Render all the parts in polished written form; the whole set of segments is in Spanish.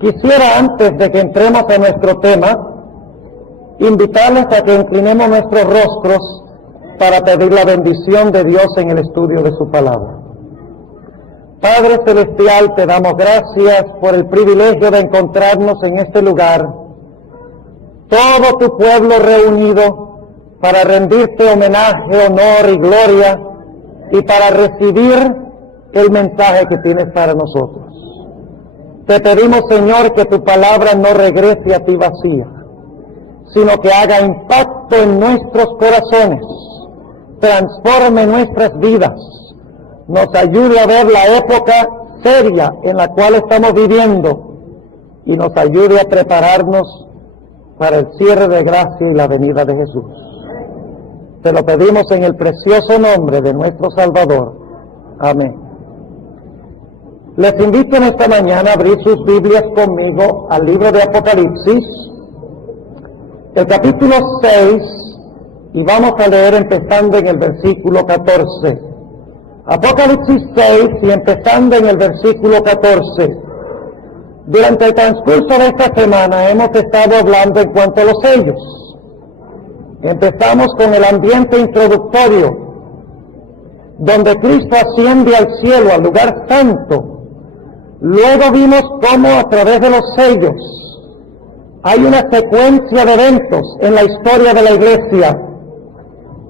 Quisiera, antes de que entremos a nuestro tema, invitarles a que inclinemos nuestros rostros para pedir la bendición de Dios en el estudio de su palabra. Padre Celestial, te damos gracias por el privilegio de encontrarnos en este lugar, todo tu pueblo reunido para rendirte homenaje, honor y gloria y para recibir el mensaje que tienes para nosotros. Te pedimos, Señor, que tu palabra no regrese a ti vacía, sino que haga impacto en nuestros corazones, transforme nuestras vidas, nos ayude a ver la época seria en la cual estamos viviendo y nos ayude a prepararnos para el cierre de gracia y la venida de Jesús. Te lo pedimos en el precioso nombre de nuestro Salvador. Amén. Les invito en esta mañana a abrir sus Biblias conmigo al libro de Apocalipsis, el capítulo 6, y vamos a leer empezando en el versículo 14. Apocalipsis 6 y empezando en el versículo 14. Durante el transcurso de esta semana hemos estado hablando en cuanto a los sellos. Empezamos con el ambiente introductorio, donde Cristo asciende al cielo, al lugar santo. Luego vimos cómo a través de los sellos hay una secuencia de eventos en la historia de la iglesia.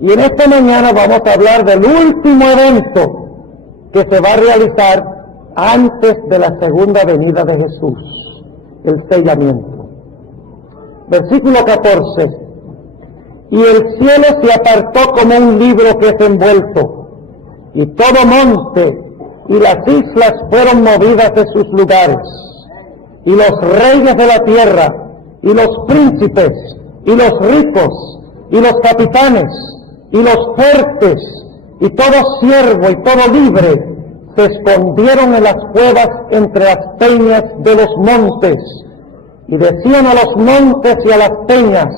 Y en esta mañana vamos a hablar del último evento que se va a realizar antes de la segunda venida de Jesús, el sellamiento. Versículo 14. Y el cielo se apartó como un libro que es envuelto, y todo monte y las islas fueron movidas de sus lugares, y los reyes de la tierra, y los príncipes, y los ricos, y los capitanes, y los fuertes, y todo siervo y todo libre, se escondieron en las cuevas entre las peñas de los montes, y decían a los montes y a las peñas: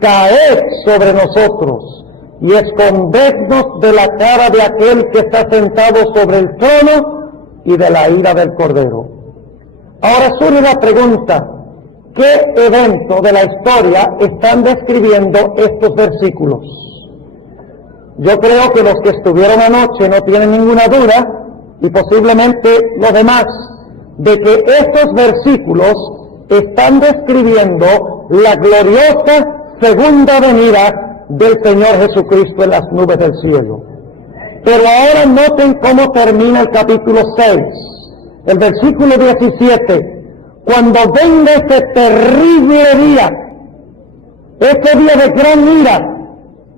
caed sobre nosotros, y escondednos de la cara de aquel que está sentado sobre el trono y de la ira del Cordero. Ahora surge la pregunta: ¿qué evento de la historia están describiendo estos versículos? Yo creo que los que estuvieron anoche no tienen ninguna duda, y posiblemente los demás, de que estos versículos están describiendo la gloriosa segunda venida del Señor Jesucristo en las nubes del cielo. Pero ahora noten cómo termina el capítulo 6, el versículo 17, cuando venga ese terrible día, ese día de gran ira.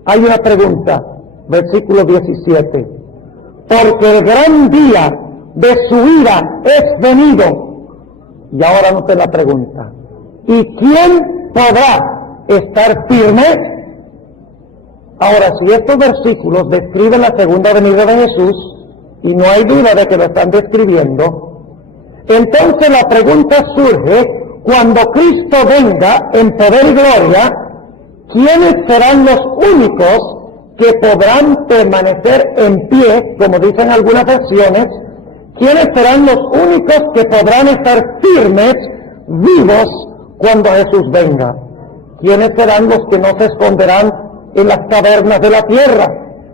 Hay una pregunta, versículo 17, porque el gran día de su ira es venido. Y ahora noten la pregunta: ¿y quién podrá estar firme? Ahora, si estos versículos describen la segunda venida de Jesús, y no hay duda de que lo están describiendo, entonces la pregunta surge: cuando Cristo venga en poder y gloria, ¿quiénes serán los únicos que podrán permanecer en pie, como dicen algunas versiones? ¿Quiénes serán los únicos que podrán estar firmes, vivos, cuando Jesús venga? ¿Quiénes serán los que no se esconderán en las cavernas de la tierra?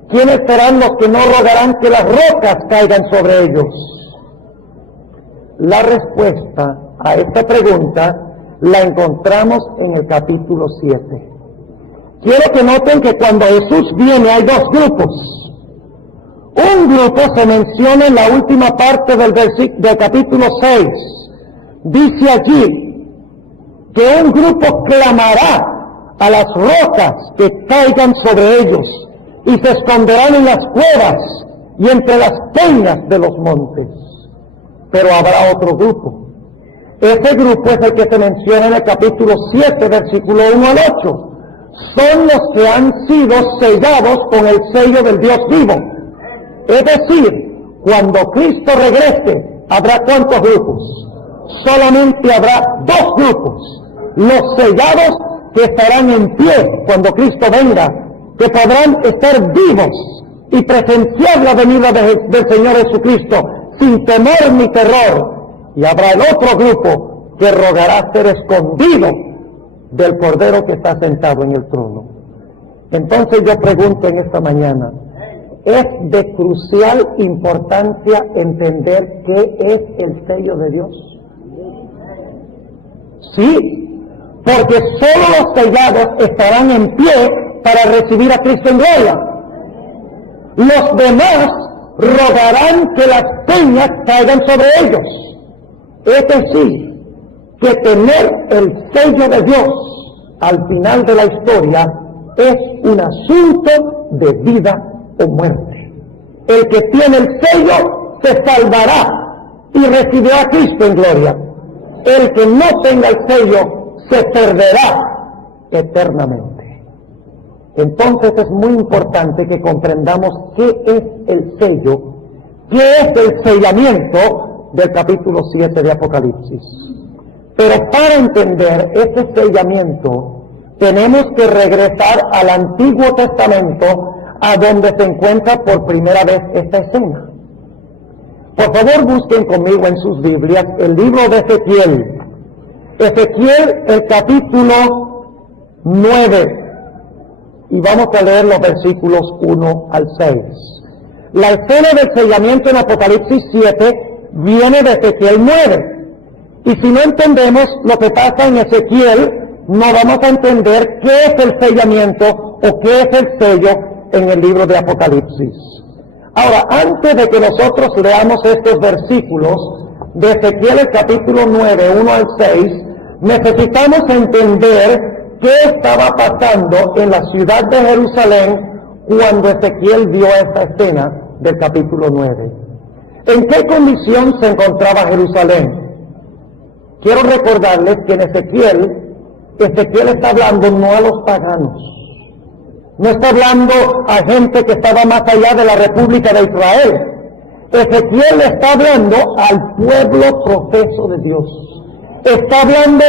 ¿Quiénes serán los que no rogarán que las rocas caigan sobre ellos? La respuesta a esta pregunta la encontramos en el capítulo 7. Quiero que noten que cuando Jesús viene hay dos grupos. Un grupo se menciona en la última parte del capítulo 6. Dice allí que un grupo clamará a las rocas que caigan sobre ellos, y se esconderán en las cuevas y entre las peñas de los montes. Pero habrá otro grupo. Ese grupo es el que se menciona en el capítulo 7, versículo 1 al 8. Son los que han sido sellados con el sello del Dios vivo. Es decir, cuando Cristo regrese, ¿habrá cuántos grupos? Solamente habrá dos grupos: los sellados, que estarán en pie cuando Cristo venga, que podrán estar vivos y presenciar la venida del Señor Jesucristo sin temor ni terror. Y habrá el otro grupo que rogará ser escondido del Cordero que está sentado en el trono. Entonces yo pregunto en esta mañana, ¿es de crucial importancia entender qué es el sello de Dios? Sí, porque solo los sellados estarán en pie para recibir a Cristo en gloria. Los demás rogarán que las peñas caigan sobre ellos. Es decir, que tener el sello de Dios al final de la historia es un asunto de vida o muerte. El que tiene el sello se salvará y recibirá a Cristo en gloria. El que no tenga el sello se perderá eternamente. Entonces es muy importante que comprendamos qué es el sello, qué es el sellamiento del capítulo 7 de Apocalipsis. Pero para entender ese sellamiento tenemos que regresar al Antiguo Testamento, a donde se encuentra por primera vez esta escena. Por favor, busquen conmigo en sus Biblias el libro de Ezequiel. Ezequiel, el capítulo 9. Y vamos a leer los versículos 1 al 6. La escena del sellamiento en Apocalipsis 7 viene de Ezequiel 9. Y si no entendemos lo que pasa en Ezequiel, no vamos a entender qué es el sellamiento o qué es el sello en el libro de Apocalipsis. Ahora, antes de que nosotros leamos estos versículos de Ezequiel el capítulo 9, 1 al 6, necesitamos entender qué estaba pasando en la ciudad de Jerusalén cuando Ezequiel vio esta escena del capítulo 9. ¿En qué condición se encontraba Jerusalén? Quiero recordarles que en Ezequiel está hablando no a los paganos, no está hablando a gente que estaba más allá de la República de Israel. Ezequiel está hablando al pueblo profeso de Dios, está hablando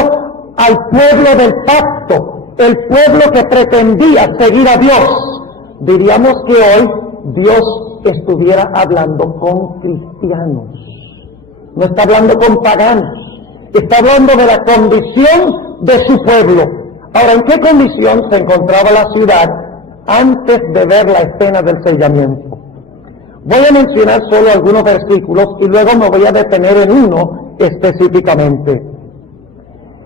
al pueblo del pacto, el pueblo que pretendía seguir a Dios. Diríamos que hoy Dios estuviera hablando con cristianos, no está hablando con paganos, está hablando de la condición de su pueblo. Ahora, ¿en qué condición se encontraba la ciudad antes de ver la escena del sellamiento? Voy a mencionar solo algunos versículos y luego me voy a detener en uno específicamente.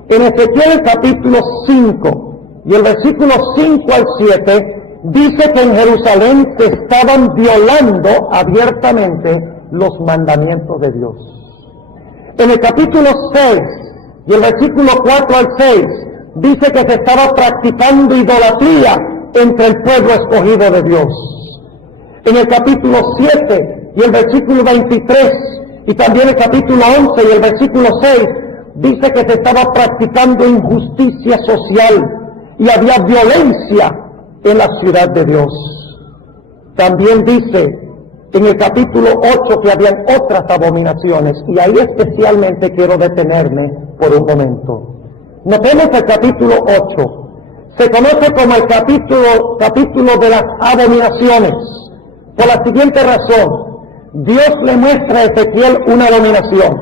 En Ezequiel capítulo 5 y el versículo 5 al 7 dice que en Jerusalén se estaban violando abiertamente los mandamientos de Dios. En el capítulo 6 y el versículo 4 al 6 dice que se estaba practicando idolatría entre el pueblo escogido de Dios. En el capítulo 7 y el versículo 23 y también el capítulo 11 y el versículo 6 dice que se estaba practicando injusticia social y había violencia en la ciudad de Dios. También dice en el capítulo 8 que habían otras abominaciones, y ahí especialmente quiero detenerme por un momento. Notemos el capítulo 8. Se conoce como el capítulo de las abominaciones, por la siguiente razón. Dios le muestra a Ezequiel una abominación,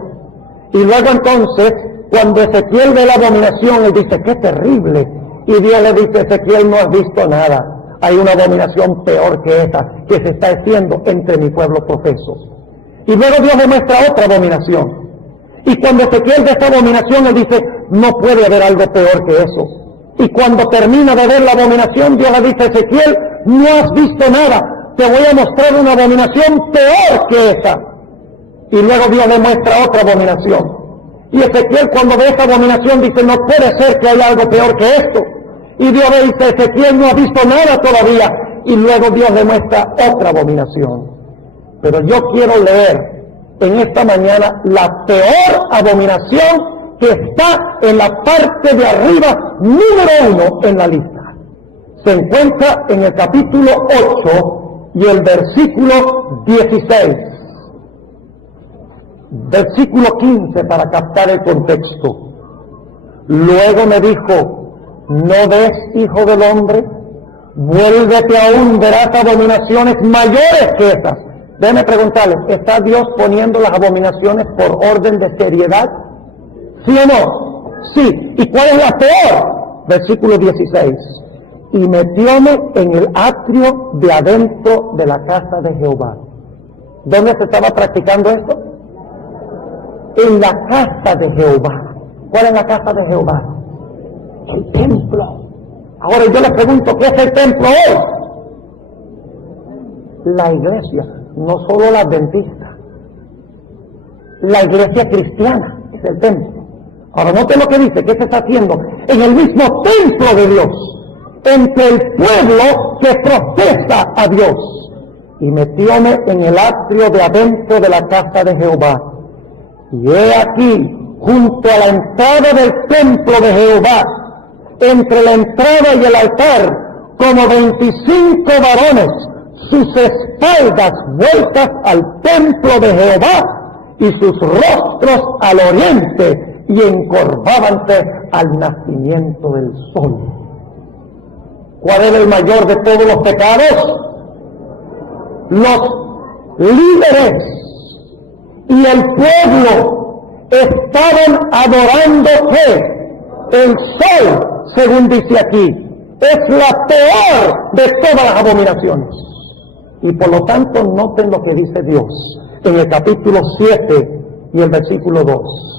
y luego entonces, cuando Ezequiel ve la abominación, él dice, ¡qué terrible! Y Dios le dice, Ezequiel, no has visto nada. Hay una abominación peor que esa que se está haciendo entre mi pueblo profeso. Y luego Dios le muestra otra abominación. Y cuando Ezequiel ve esta abominación, él dice, no puede haber algo peor que eso. Y cuando termina de ver la abominación, Dios le dice, Ezequiel, no has visto nada. Te voy a mostrar una abominación peor que esa. Y luego Dios le muestra otra abominación. Y Ezequiel, cuando ve esta abominación, dice, no puede ser que haya algo peor que esto. Y Dios le dice, Ezequiel no ha visto nada todavía. Y luego Dios le muestra otra abominación. Pero yo quiero leer en esta mañana la peor abominación que está en la parte de arriba, número 1 en la lista. Se encuentra en el capítulo 8 y el versículo 16. Versículo 15 para captar el contexto. Luego me dijo, ¿no ves, hijo del hombre? Vuélvete aún, verás abominaciones mayores que estas. Déjeme preguntarles, ¿está Dios poniendo las abominaciones por orden de seriedad? ¿Sí o no? Sí. ¿Y cuál es la peor? Versículo 16. Y metióme en el atrio de adentro de la casa de Jehová. ¿Dónde se estaba practicando esto? En la casa de Jehová. ¿Cuál es la casa de Jehová? El templo. Ahora yo les pregunto, ¿qué es el templo hoy? La iglesia, no solo la adventista. La iglesia cristiana es el templo. Ahora noten lo que dice, ¿qué se está haciendo? En el mismo templo de Dios, entre el pueblo que profesa a Dios. Y metióme en el atrio de adentro de la casa de Jehová. Y he aquí, junto a la entrada del templo de Jehová, entre la entrada y el altar, como 25 varones, sus espaldas vueltas al templo de Jehová y sus rostros al oriente, y encorvábanse al nacimiento del sol. ¿Cuál es el mayor de todos los pecados? Los líderes y el pueblo estaban adorando ¿qué? El sol, según dice aquí. Es la peor de todas las abominaciones. Y por lo tanto noten lo que dice Dios en el capítulo 7 y el versículo 2.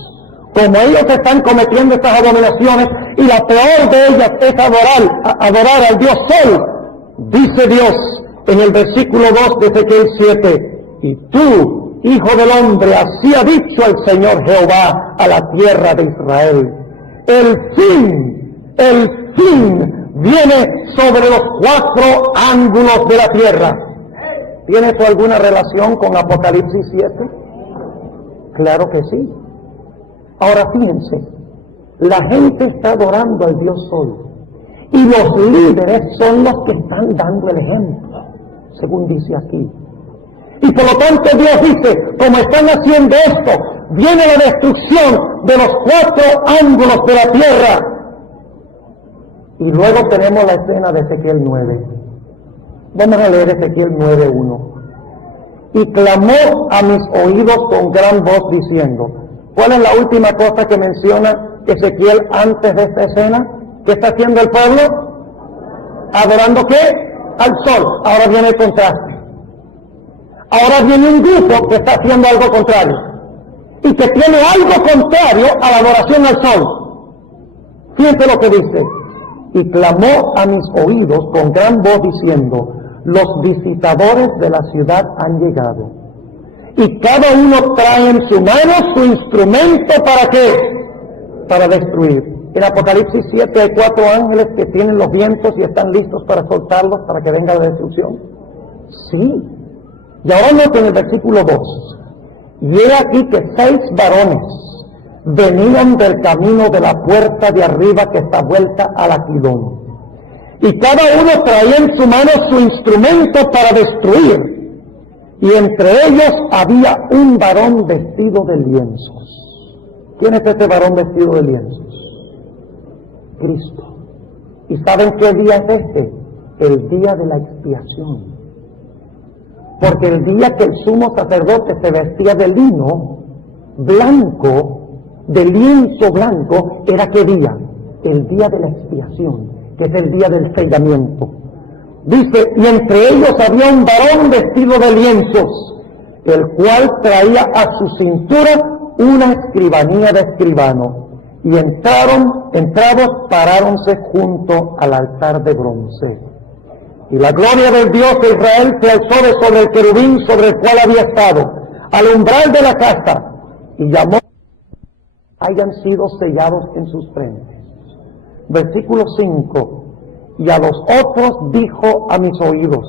Como ellos están cometiendo estas abominaciones y la peor de ellas es adorar al Dios Sol, dice Dios en el versículo 2 de Ezequiel 7, y tú, hijo del hombre, así ha dicho el Señor Jehová a la tierra de Israel, el fin viene sobre los 4 ángulos de la tierra. ¿Tiene esto alguna relación con Apocalipsis 7? Claro que sí. Ahora fíjense, la gente está adorando al Dios Sol y los líderes son los que están dando el ejemplo, según dice aquí. Y por lo tanto Dios dice, como están haciendo esto, viene la destrucción de los 4 ángulos de la tierra. Y luego tenemos la escena de Ezequiel 9. Vamos a leer Ezequiel 9:1. Y clamó a mis oídos con gran voz diciendo, ¿cuál es la última cosa que menciona Ezequiel antes de esta escena? ¿Qué está haciendo el pueblo? ¿Adorando qué? Al sol. Ahora viene el contraste. Ahora viene un grupo que está haciendo algo contrario. Y que tiene algo contrario a la adoración al sol. Fíjense lo que dice. Y clamó a mis oídos con gran voz diciendo, los visitadores de la ciudad han llegado. Y cada uno trae en su mano su instrumento, ¿para qué? Para destruir. En Apocalipsis 7 hay 4 ángeles que tienen los vientos y están listos para soltarlos para que venga la destrucción. Sí. Y ahora noten el versículo 2. Y he aquí que 6 varones venían del camino de la puerta de arriba que está vuelta al Aquilón. Y cada uno traía en su mano su instrumento para destruir. Y entre ellos había un varón vestido de lienzos. ¿Quién es este varón vestido de lienzos? Cristo. ¿Y saben qué día es este? El día de la expiación. Porque el día que el sumo sacerdote se vestía de lino blanco, de lienzo blanco, ¿era qué día? El día de la expiación, que es el día del sellamiento. Dice, y entre ellos había un varón vestido de lienzos, el cual traía a su cintura una escribanía de escribano. Y entrados, paráronse junto al altar de bronce. Y la gloria del Dios de Israel se alzó de sobre el querubín sobre el cual había estado, al umbral de la casa, y llamó, hayan sido sellados en sus frentes. Versículo 5. Y a los otros dijo a mis oídos,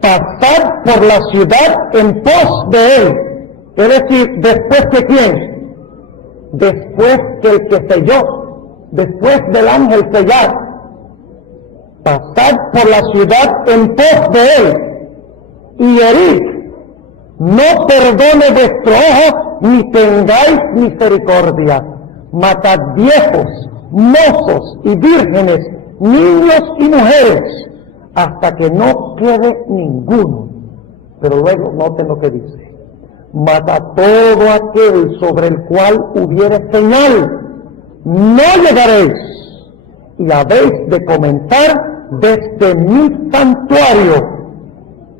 pasad por la ciudad en pos de él. Es decir, ¿después de quién? Después que el que selló, después del ángel sellar. Pasad por la ciudad en pos de él y herid, no perdone vuestro ojo, ni tengáis misericordia. Matad viejos, mozos y vírgenes, niños y mujeres, hasta que no quede ninguno. Pero luego noten lo que dice. mas a todo aquel sobre el cual hubiere señal, no llegaréis, y habéis de comenzar desde mi santuario,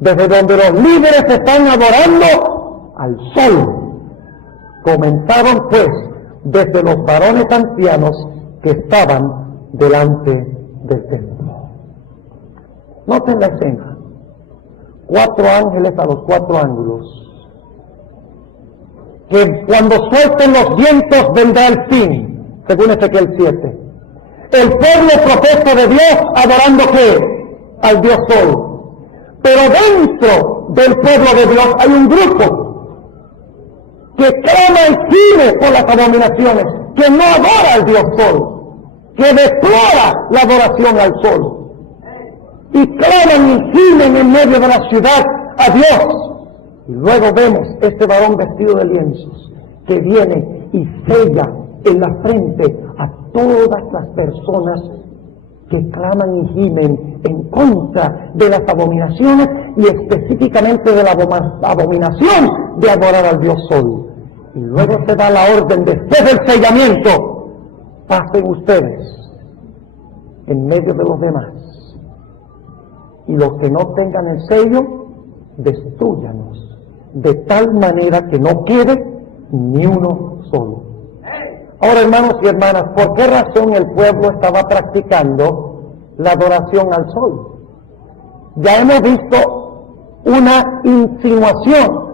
desde donde los líderes están adorando al sol. Comenzaron pues desde los varones ancianos que estaban delante del templo. Noten la escena. 4 ángeles a los 4 ángulos. Que cuando suelten los vientos vendrá el fin, según Ezequiel 7. El pueblo profeta de Dios adorando ¿qué? Al Dios Sol. Pero dentro del pueblo de Dios hay un grupo que clama y gime por las abominaciones, que no adora al Dios Sol, que deplora la adoración al Sol. Y claman y gimen en medio de la ciudad a Dios. Y luego vemos este varón vestido de lienzos que viene y sella en la frente a todas las personas que claman y gimen en contra de las abominaciones y específicamente de la abominación de adorar al Dios Sol. Y luego se da la orden después del sellamiento: pasen ustedes en medio de los demás, y los que no tengan el sello, destrúyanos, de tal manera que no quede ni uno solo. Ahora, hermanos y hermanas, ¿por qué razón el pueblo estaba practicando la adoración al sol? Ya hemos visto una insinuación,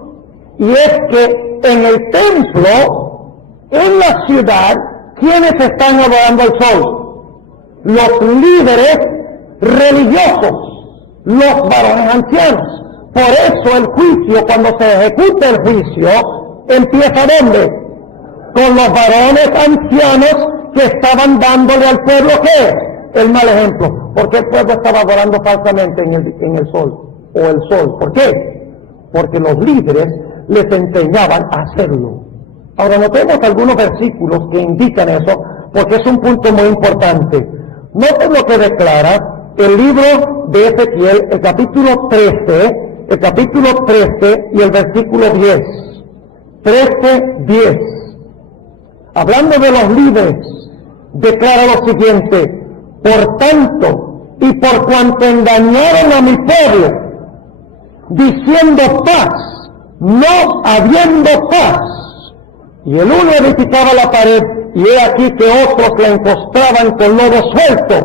y es que en el templo, en la ciudad, ¿quiénes están adorando al sol? Los líderes religiosos, los varones ancianos. Por eso el juicio, cuando se ejecuta el juicio, empieza ¿dónde? Con los varones ancianos que estaban dándole al pueblo ¿qué? El mal ejemplo. ¿Por qué el pueblo estaba adorando falsamente en el sol? O el sol. ¿Por qué? Porque los líderes les enseñaban a hacerlo. Ahora notemos algunos versículos que indican eso, porque es un punto muy importante. Noten lo que declara el libro de Ezequiel, el capítulo 13 y el versículo 10. 13:10. Hablando de los líderes, declara lo siguiente: por tanto, y por cuanto engañaron a mi pueblo, diciendo paz, no habiendo paz, y el uno edificaba la pared, y he aquí que otros la encostraban con lodo suelto.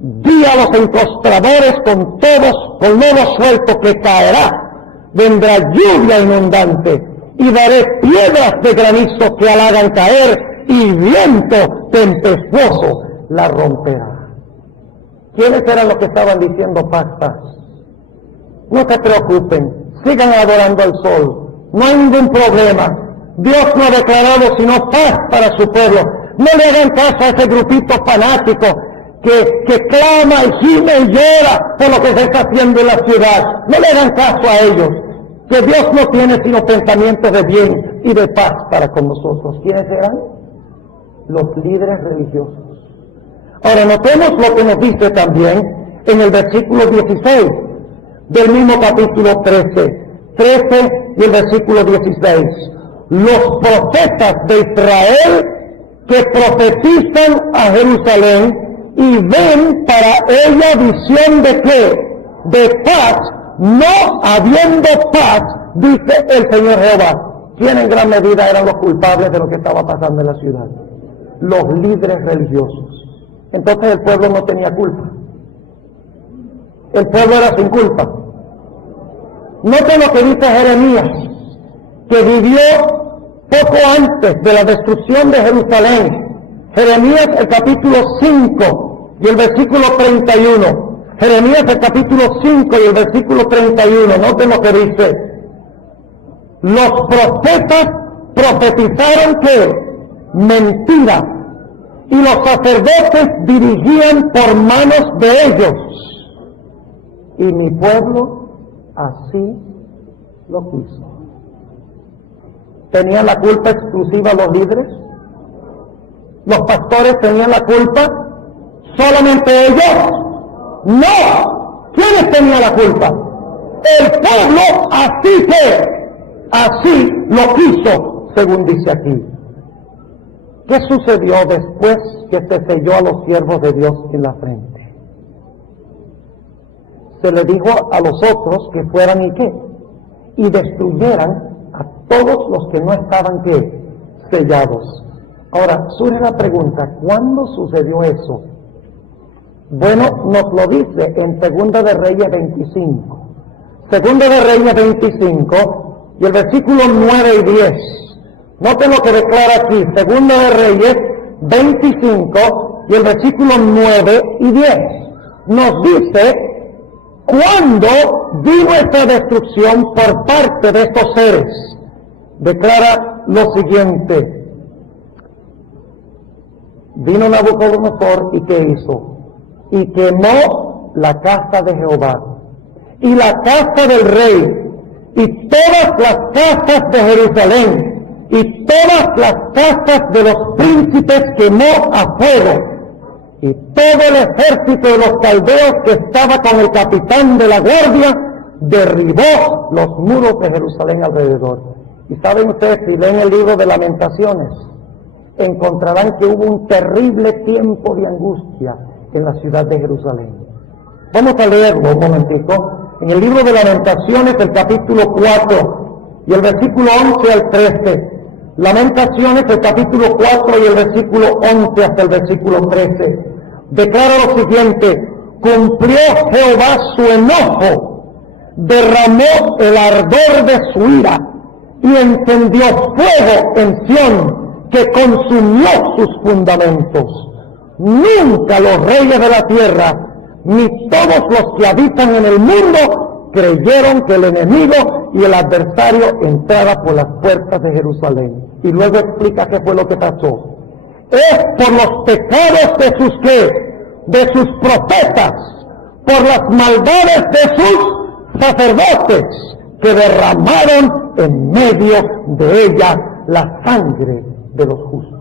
Di a los encostradores con lodo suelto que caerá, vendrá lluvia inundante, y daré piedras de granizo que la hagan caer, y viento tempestuoso la romperá. ¿Quiénes eran los que estaban diciendo paz, paz? No se preocupen, sigan adorando al sol, no hay ningún problema. Dios no ha declarado sino paz para su pueblo. No le hagan caso a ese grupito fanático que clama y gime y llora por lo que se está haciendo en la ciudad. No le hagan caso a ellos, que Dios no tiene sino pensamientos de bien y de paz para con nosotros. ¿Quiénes eran? Los líderes religiosos. Ahora notemos lo que nos dice también en el versículo 16 del mismo capítulo 13 y el versículo 16. Los profetas de Israel que profetizan a Jerusalén y ven para ella visión de ¿qué? De paz, no habiendo paz, dice el Señor Jehová. ¿Quién en gran medida eran los culpables de lo que estaba pasando en la ciudad? Los líderes religiosos. Entonces el pueblo no tenía culpa. El pueblo era sin culpa. Noten lo que dice Jeremías, que vivió poco antes de la destrucción de Jerusalén. Jeremías el capítulo 5 y el versículo 31. Jeremías el capítulo 5 y el versículo 31. Noten lo que dice. Los profetas profetizaron que mentira, y los sacerdotes dirigían por manos de ellos, y mi pueblo así lo quiso. ¿Tenían la culpa exclusiva los líderes? ¿Los pastores tenían la culpa? ¿Solamente ellos? ¡No! ¿Quiénes tenían la culpa? El pueblo así que así lo quiso, según dice aquí. ¿Qué sucedió después que se selló a los siervos de Dios en la frente? Se le dijo a los otros que fueran y qué, y destruyeran a todos los que no estaban qué, sellados. Ahora, surge la pregunta, ¿cuándo sucedió eso? Bueno, nos lo dice en Segunda de Reyes 25. Segunda de Reyes 25 y el versículo 9 y 10. Noten lo que declara aquí, Segunda de Reyes 25 y el versículo 9 y 10. Nos dice cuándo vino esta destrucción por parte de estos seres. Declara lo siguiente. Vino Nabucodonosor y ¿qué hizo? Y quemó la casa de Jehová y la casa del rey y todas las casas de Jerusalén y todas las casas de los príncipes quemó a fuego, y todo el ejército de los caldeos que estaba con el capitán de la guardia derribó los muros de Jerusalén alrededor. Y saben ustedes, si leen el libro de Lamentaciones, encontrarán que hubo un terrible tiempo de angustia en la ciudad de Jerusalén. Vamos a leerlo un momentico. En el libro de Lamentaciones, el capítulo 4 y el versículo 11 al 13. Lamentaciones, el capítulo 4 y el versículo 11 hasta el versículo 13. Declara lo siguiente: cumplió Jehová su enojo, derramó el ardor de su ira y encendió fuego en Sión, que consumió sus fundamentos. Nunca los reyes de la tierra, ni todos los que habitan en el mundo, creyeron que el enemigo y el adversario entrara por las puertas de Jerusalén. Y luego explica qué fue lo que pasó. Es por los pecados de sus ¿qué? De sus profetas, por las maldades de sus sacerdotes, que derramaron en medio de ella la sangre de los justos.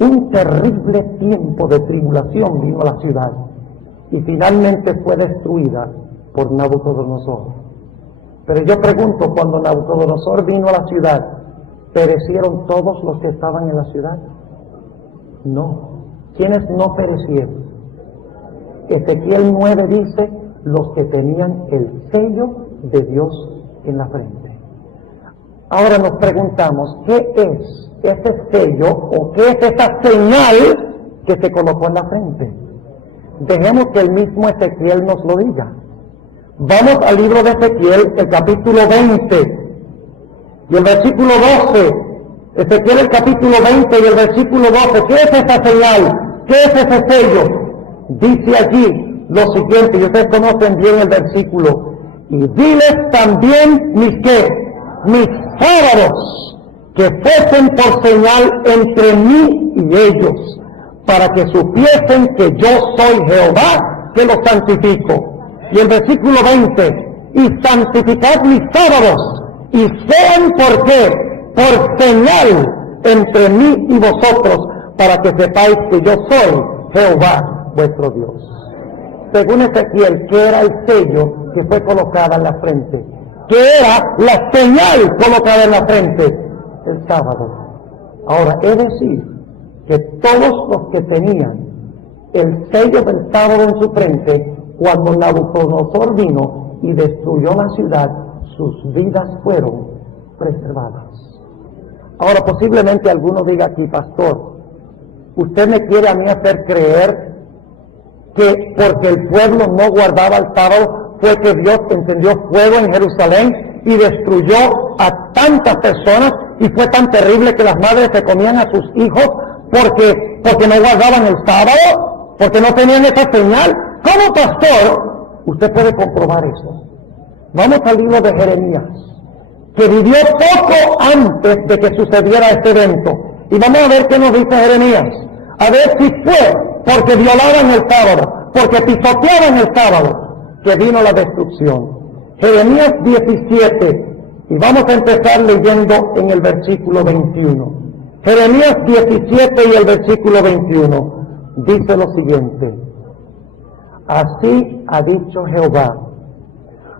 Un terrible tiempo de tribulación vino a la ciudad y finalmente fue destruida por Nabucodonosor. Pero yo pregunto, cuando Nabucodonosor vino a la ciudad, ¿perecieron todos los que estaban en la ciudad? No. ¿Quiénes no perecieron? Ezequiel 9 dice, los que tenían el sello de Dios en la frente. Ahora nos preguntamos, ¿qué es ese sello o qué es esa señal que se colocó en la frente? Dejemos que el mismo Ezequiel nos lo diga. Vamos al libro de Ezequiel, el capítulo 20 y el versículo 12. Ezequiel, el capítulo 20 y el versículo 12. ¿Qué es esa señal? ¿Qué es ese sello? Dice allí lo siguiente, y ustedes conocen bien el versículo: y diles también mis ¿qué? Mis sábados, que fuesen por señal entre mí y ellos, para que supiesen que yo soy Jehová, que los santifico. Y el versículo 20, y santificad mis sábados, y sean ¿por qué? Por señal entre mí y vosotros, para que sepáis que yo soy Jehová, vuestro Dios. Según Ezequiel, ¿qué era el sello que fue colocada en la frente? ¿Qué era la señal colocada en la frente? El sábado. Ahora, es decir, que todos los que tenían el sello del sábado en su frente, cuando Nabucodonosor vino y destruyó la ciudad, sus vidas fueron preservadas. Ahora, posiblemente alguno diga aquí, pastor, usted me quiere a mí hacer creer que porque el pueblo no guardaba el sábado fue que Dios encendió fuego en Jerusalén y destruyó a tantas personas, y fue tan terrible que las madres se comían a sus hijos porque no guardaban el sábado, porque no tenían esa señal. ¿Cómo, pastor? Usted puede comprobar eso. Vamos al libro de Jeremías, que vivió poco antes de que sucediera este evento, y vamos a ver qué nos dice Jeremías, a ver si fue porque violaban el sábado, porque pisoteaban el sábado, que vino la destrucción. Jeremías 17, y vamos a empezar leyendo en el versículo 21. Jeremías 17 y el versículo 21 dice lo siguiente: así ha dicho Jehová,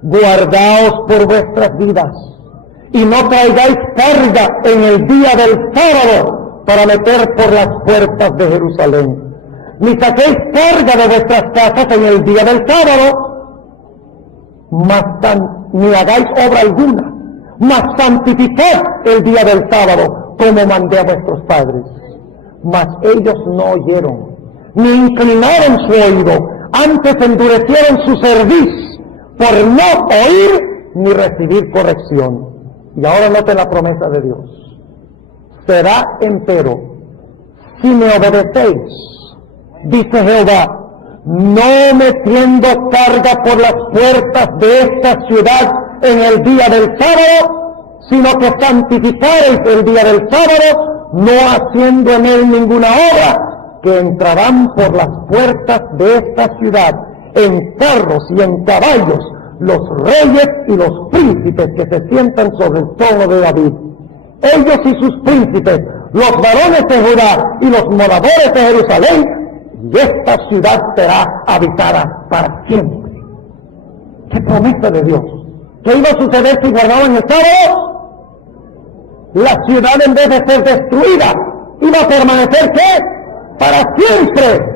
guardaos por vuestras vidas y no traigáis carga en el día del sábado para meter por las puertas de Jerusalén, ni saquéis carga de vuestras casas en el día del sábado, ni hagáis obra alguna, mas santificad el día del sábado, como mandé a vuestros padres. Mas ellos no oyeron, ni inclinaron su oído, antes endurecieron su cerviz, por no oír ni recibir corrección. Y ahora note la promesa de Dios. Será empero, si me obedecéis, dice Jehová, no metiendo carga por las puertas de esta ciudad en el día del sábado, sino que santificaréis el día del sábado, no haciendo en él ninguna obra, que entrarán por las puertas de esta ciudad en carros y en caballos los reyes y los príncipes que se sientan sobre el trono de David, ellos y sus príncipes, los varones de Judá y los moradores de Jerusalén, y esta ciudad será habitada para siempre. ¡Qué promesa de Dios! ¿Qué iba a suceder si guardaban el sábado? La ciudad, en vez de ser destruida, iba a permanecer, ¿qué? Para siempre.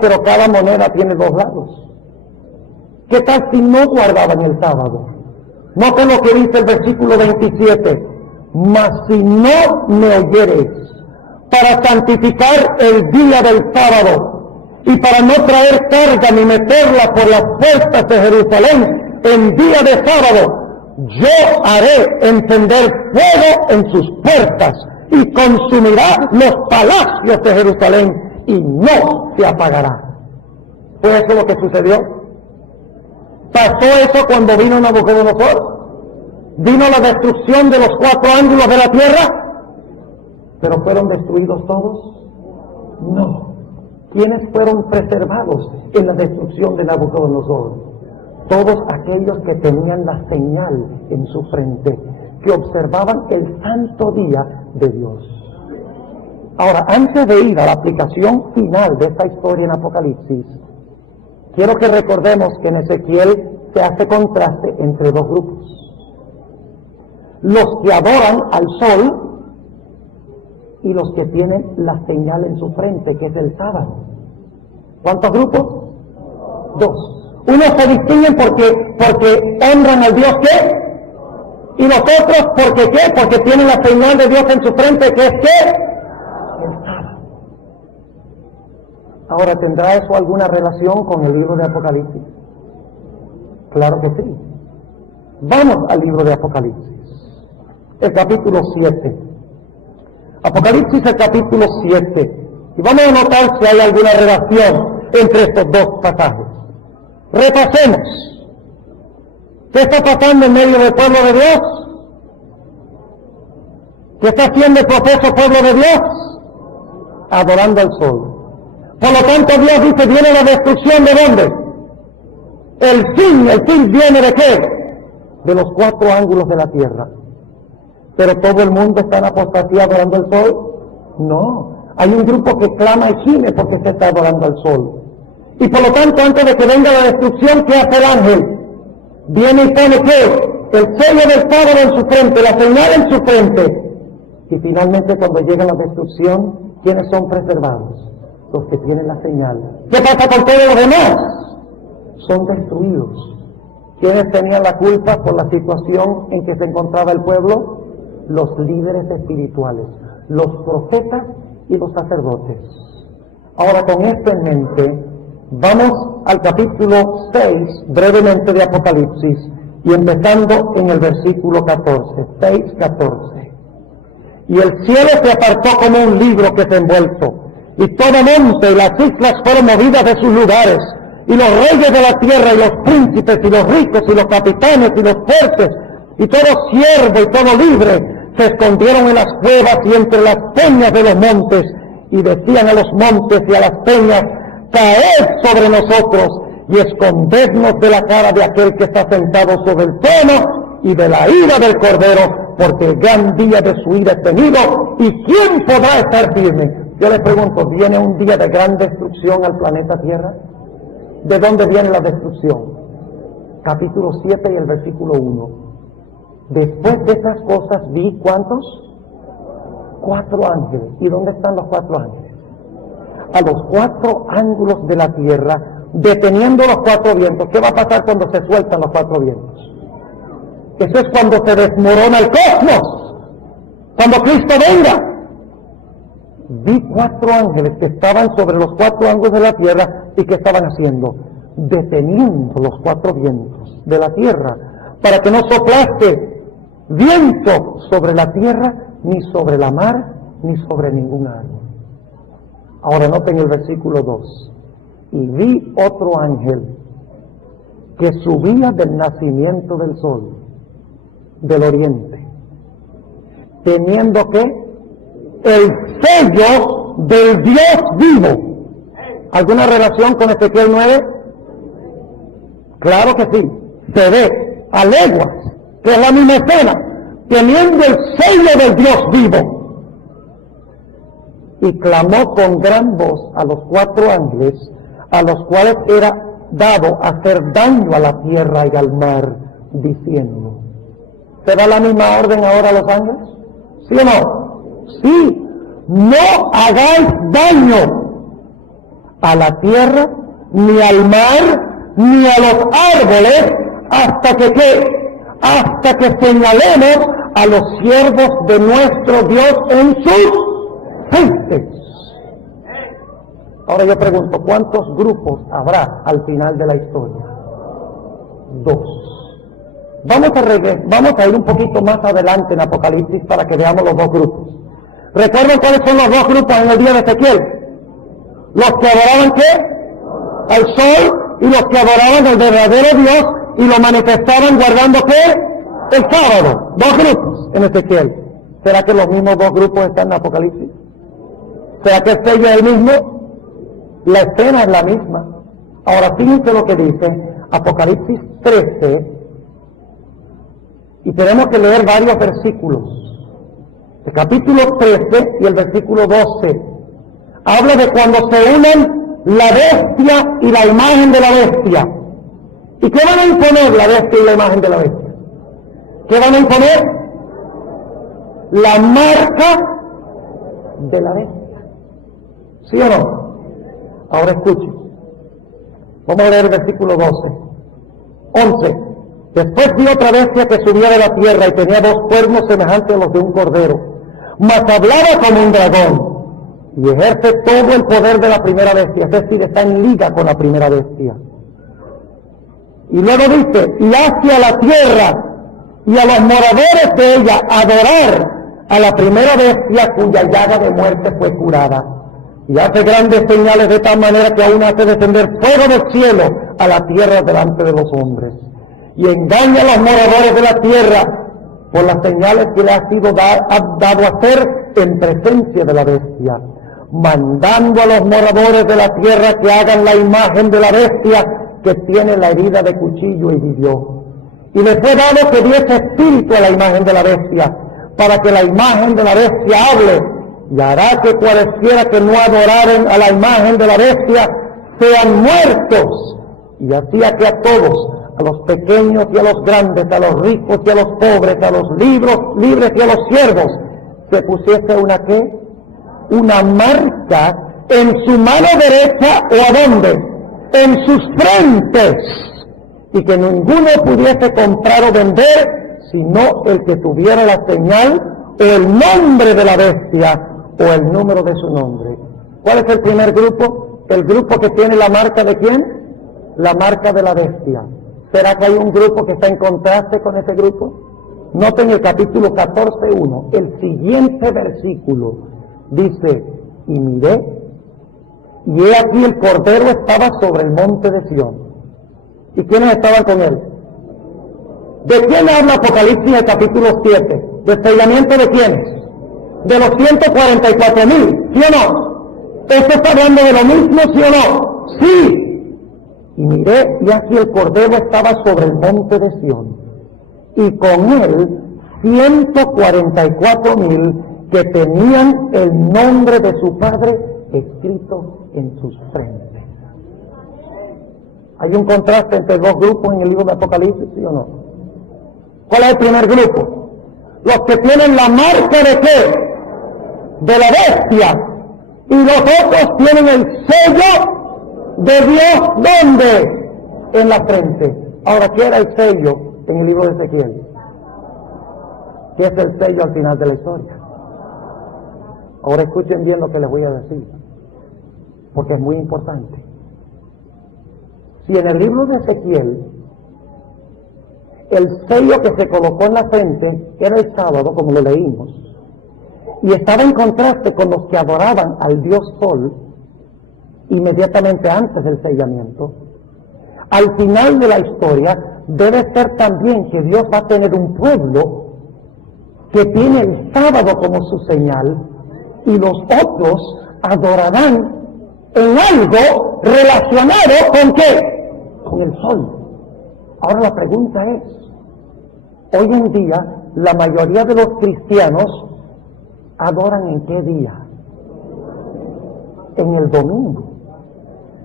Pero cada moneda tiene dos lados. ¿Qué tal si no guardaban el sábado? Noten lo que dice el versículo 27. Mas si no me oyereis, para santificar el día del sábado, y para no traer carga ni meterla por las puertas de Jerusalén en día de sábado, yo haré encender fuego en sus puertas, y consumirá los palacios de Jerusalén, y no se apagará. ¿Fue eso lo que sucedió? ¿Pasó eso cuando vino Nabucodonosor? ¿Vino la destrucción de los 4 ángulos de la tierra? ¿Pero fueron destruidos todos? No. ¿Quiénes fueron preservados en la destrucción de Nabucodonosor? Todos aquellos que tenían la señal en su frente, que observaban el santo día de Dios. Ahora, antes de ir a la aplicación final de esta historia en Apocalipsis, quiero que recordemos que en Ezequiel se hace contraste entre dos grupos. Los que adoran al sol y los que tienen la señal en su frente, que es el sábado. ¿Cuántos grupos? 2. Unos se distinguen porque honran al Dios ¿qué? Y los otros porque ¿qué? Porque tienen la señal de Dios en su frente, que es ¿qué? El sábado. Ahora, ¿tendrá eso alguna relación con el libro de Apocalipsis? Claro que sí. Vamos al libro de Apocalipsis, el capítulo 7. Apocalipsis, el capítulo 7. Y vamos a notar si hay alguna relación entre estos dos pasajes. Repasemos. ¿Qué está pasando en medio del pueblo de Dios? ¿Qué está haciendo el profeso pueblo de Dios? Adorando al sol. Por lo tanto, Dios dice, viene la destrucción ¿de dónde? El fin viene ¿de qué? De los 4 ángulos de la tierra. ¿Pero todo el mundo está en apostasía adorando al sol? No. Hay un grupo que clama y gime porque se está adorando al sol. Y por lo tanto, antes de que venga la destrucción, ¿qué hace el ángel? Viene y pone ¿qué? El sello del sábado en su frente, la señal en su frente. Y finalmente, cuando llega la destrucción, ¿quiénes son preservados? Los que tienen la señal. ¿Qué pasa con todos los demás? Son destruidos. ¿Quiénes tenían la culpa por la situación en que se encontraba el pueblo? Los líderes espirituales, los profetas y los sacerdotes. Ahora, con esto en mente, vamos al capítulo 6, brevemente, de Apocalipsis, y empezando en el versículo 14, 6, 14. Y el cielo se apartó como un libro que se envuelto, y todo monte y las islas fueron movidas de sus lugares, y los reyes de la tierra, y los príncipes, y los ricos, y los capitanes, y los fuertes, y todo siervo y todo libre, se escondieron en las cuevas y entre las peñas de los montes, y decían a los montes y a las peñas, caed sobre nosotros, y escondednos de la cara de aquel que está sentado sobre el trono, y de la ira del Cordero, porque el gran día de su ira es venido, y ¿quién podrá estar firme? Yo les pregunto, ¿viene un día de gran destrucción al planeta Tierra? ¿De dónde viene la destrucción? Capítulo 7 y el versículo 1. Después de esas cosas vi, ¿cuántos? 4 ángeles. ¿Y dónde están los 4 ángeles? A los 4 ángulos de la tierra, deteniendo los 4 vientos. ¿Qué va a pasar cuando se sueltan los 4 vientos? Eso es cuando se desmorona el cosmos, cuando Cristo venga. Vi 4 ángeles que estaban sobre los 4 ángulos de la tierra. ¿Y qué estaban haciendo? Deteniendo los 4 vientos de la tierra, para que no soplase viento sobre la tierra, ni sobre la mar, ni sobre ningún árbol. Ahora noten el versículo 2. Y vi otro ángel que subía del nacimiento del sol, del oriente, teniendo que el sello del Dios vivo. ¿Alguna relación con Ezequiel 9? Claro que sí. Se ve a leguas que es la misma escena, teniendo el sello del Dios vivo. Y clamó con gran voz a los 4 ángeles, a los cuales era dado hacer daño a la tierra y al mar, diciendo: ¿se da la misma orden ahora a los ángeles? ¿Sí o no? Sí. No hagáis daño a la tierra, ni al mar, ni a los árboles, hasta que ¿qué? Hasta que señalemos a los siervos de nuestro Dios en sus frentes. Ahora yo pregunto, ¿cuántos grupos habrá al final de la historia? 2. Vamos a ir un poquito más adelante en Apocalipsis para que veamos los 2 grupos. ¿Recuerdan cuáles son los 2 grupos en el día de Ezequiel? Los que adoraban ¿qué? Al sol, y los que adoraban al verdadero Dios y lo manifestaban guardando ¿qué? El sábado. 2 grupos en Ezequiel. ¿Será que los mismos 2 grupos están en Apocalipsis? ¿Será que el sello es el mismo? La escena es la misma. Ahora fíjense lo que dice Apocalipsis 13, y tenemos que leer varios versículos. El capítulo 13 y el versículo 12 habla de cuando se unen la bestia y la imagen de la bestia. ¿Y qué van a imponer la bestia y la imagen de la bestia? ¿Qué van a imponer? La marca de la bestia. ¿Sí o no? Ahora escuchen. Vamos a leer el versículo 11. Después vi otra bestia que subía de la tierra y tenía 2 cuernos semejantes a los de un cordero, mas hablaba como un dragón, y ejerce todo el poder de la primera bestia, es decir, está en liga con la primera bestia. Y luego dice: y hacia la tierra y a los moradores de ella adorar a la primera bestia cuya llaga de muerte fue curada. Y hace grandes señales de tal manera que aún hace descender fuego del cielo a la tierra delante de los hombres. Y engaña a los moradores de la tierra por las señales que le ha sido dado a hacer en presencia de la bestia, mandando a los moradores de la tierra que hagan la imagen de la bestia que tiene la herida de cuchillo y vivió. Y les fue dado que diese espíritu a la imagen de la bestia, para que la imagen de la bestia hable, y hará que cualesquiera que no adoraren a la imagen de la bestia sean muertos. Y hacía que a todos, a los pequeños y a los grandes, a los ricos y a los pobres, a los libres y a los siervos, se pusiese una ¿qué? Una marca en su mano derecha, ¿o a dónde? En sus frentes, y que ninguno pudiese comprar o vender, sino el que tuviera la señal o el nombre de la bestia o el número de su nombre. ¿Cuál es el primer grupo? El grupo que tiene la marca ¿de quién? La marca de la bestia. ¿Será que hay un grupo que está en contraste con ese grupo? Noten el capítulo 14:1, el siguiente versículo dice: y miré, y he aquí el Cordero estaba sobre el monte de Sión. ¿Y quiénes estaban con él? ¿De quién habla Apocalipsis en el capítulo 7? ¿Desplegamiento de quiénes? De los 144,000, ¿sí o no? ¿Esto está hablando de lo mismo, sí o no? ¡Sí! Y miré, y aquí el Cordero estaba sobre el monte de Sión, y con él 144,000 que tenían el nombre de su Padre escrito en sus frentes. ¿Hay un contraste entre 2 grupos en el libro de Apocalipsis, sí o no? ¿Cuál es el primer grupo? Los que tienen la marca de qué? De la bestia. Y los otros tienen el sello de Dios, ¿dónde? En la frente. Ahora, ¿qué era el sello en el libro de Ezequiel? ¿Qué es el sello al final de la historia? Ahora escuchen bien lo que les voy a decir, porque es muy importante. Si en el libro de Ezequiel el sello que se colocó en la frente era el sábado, como lo leímos, y estaba en contraste con los que adoraban al Dios Sol inmediatamente antes del sellamiento, al final de la historia debe ser también que Dios va a tener un pueblo que tiene el sábado como su señal, y los otros adorarán en algo relacionado ¿con qué? Con el sol. Ahora la pregunta es, hoy en día la mayoría de los cristianos adoran ¿en qué día? En el domingo,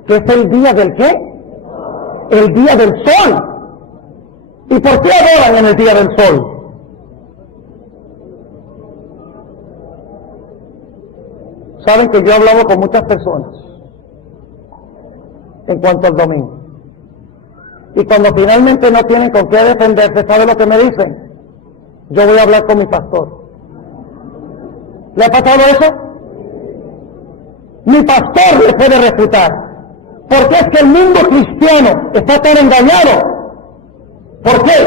que es el día del ¿qué? El día del sol. ¿Y por qué adoran en el día del sol? Saben que yo he hablado con muchas personas en cuanto al domingo. Y cuando finalmente no tienen con qué defenderse, ¿saben lo que me dicen? Yo voy a hablar con mi pastor. ¿Le ha pasado eso? Mi pastor le puede refutar. Porque es que el mundo cristiano está tan engañado. ¿Por qué?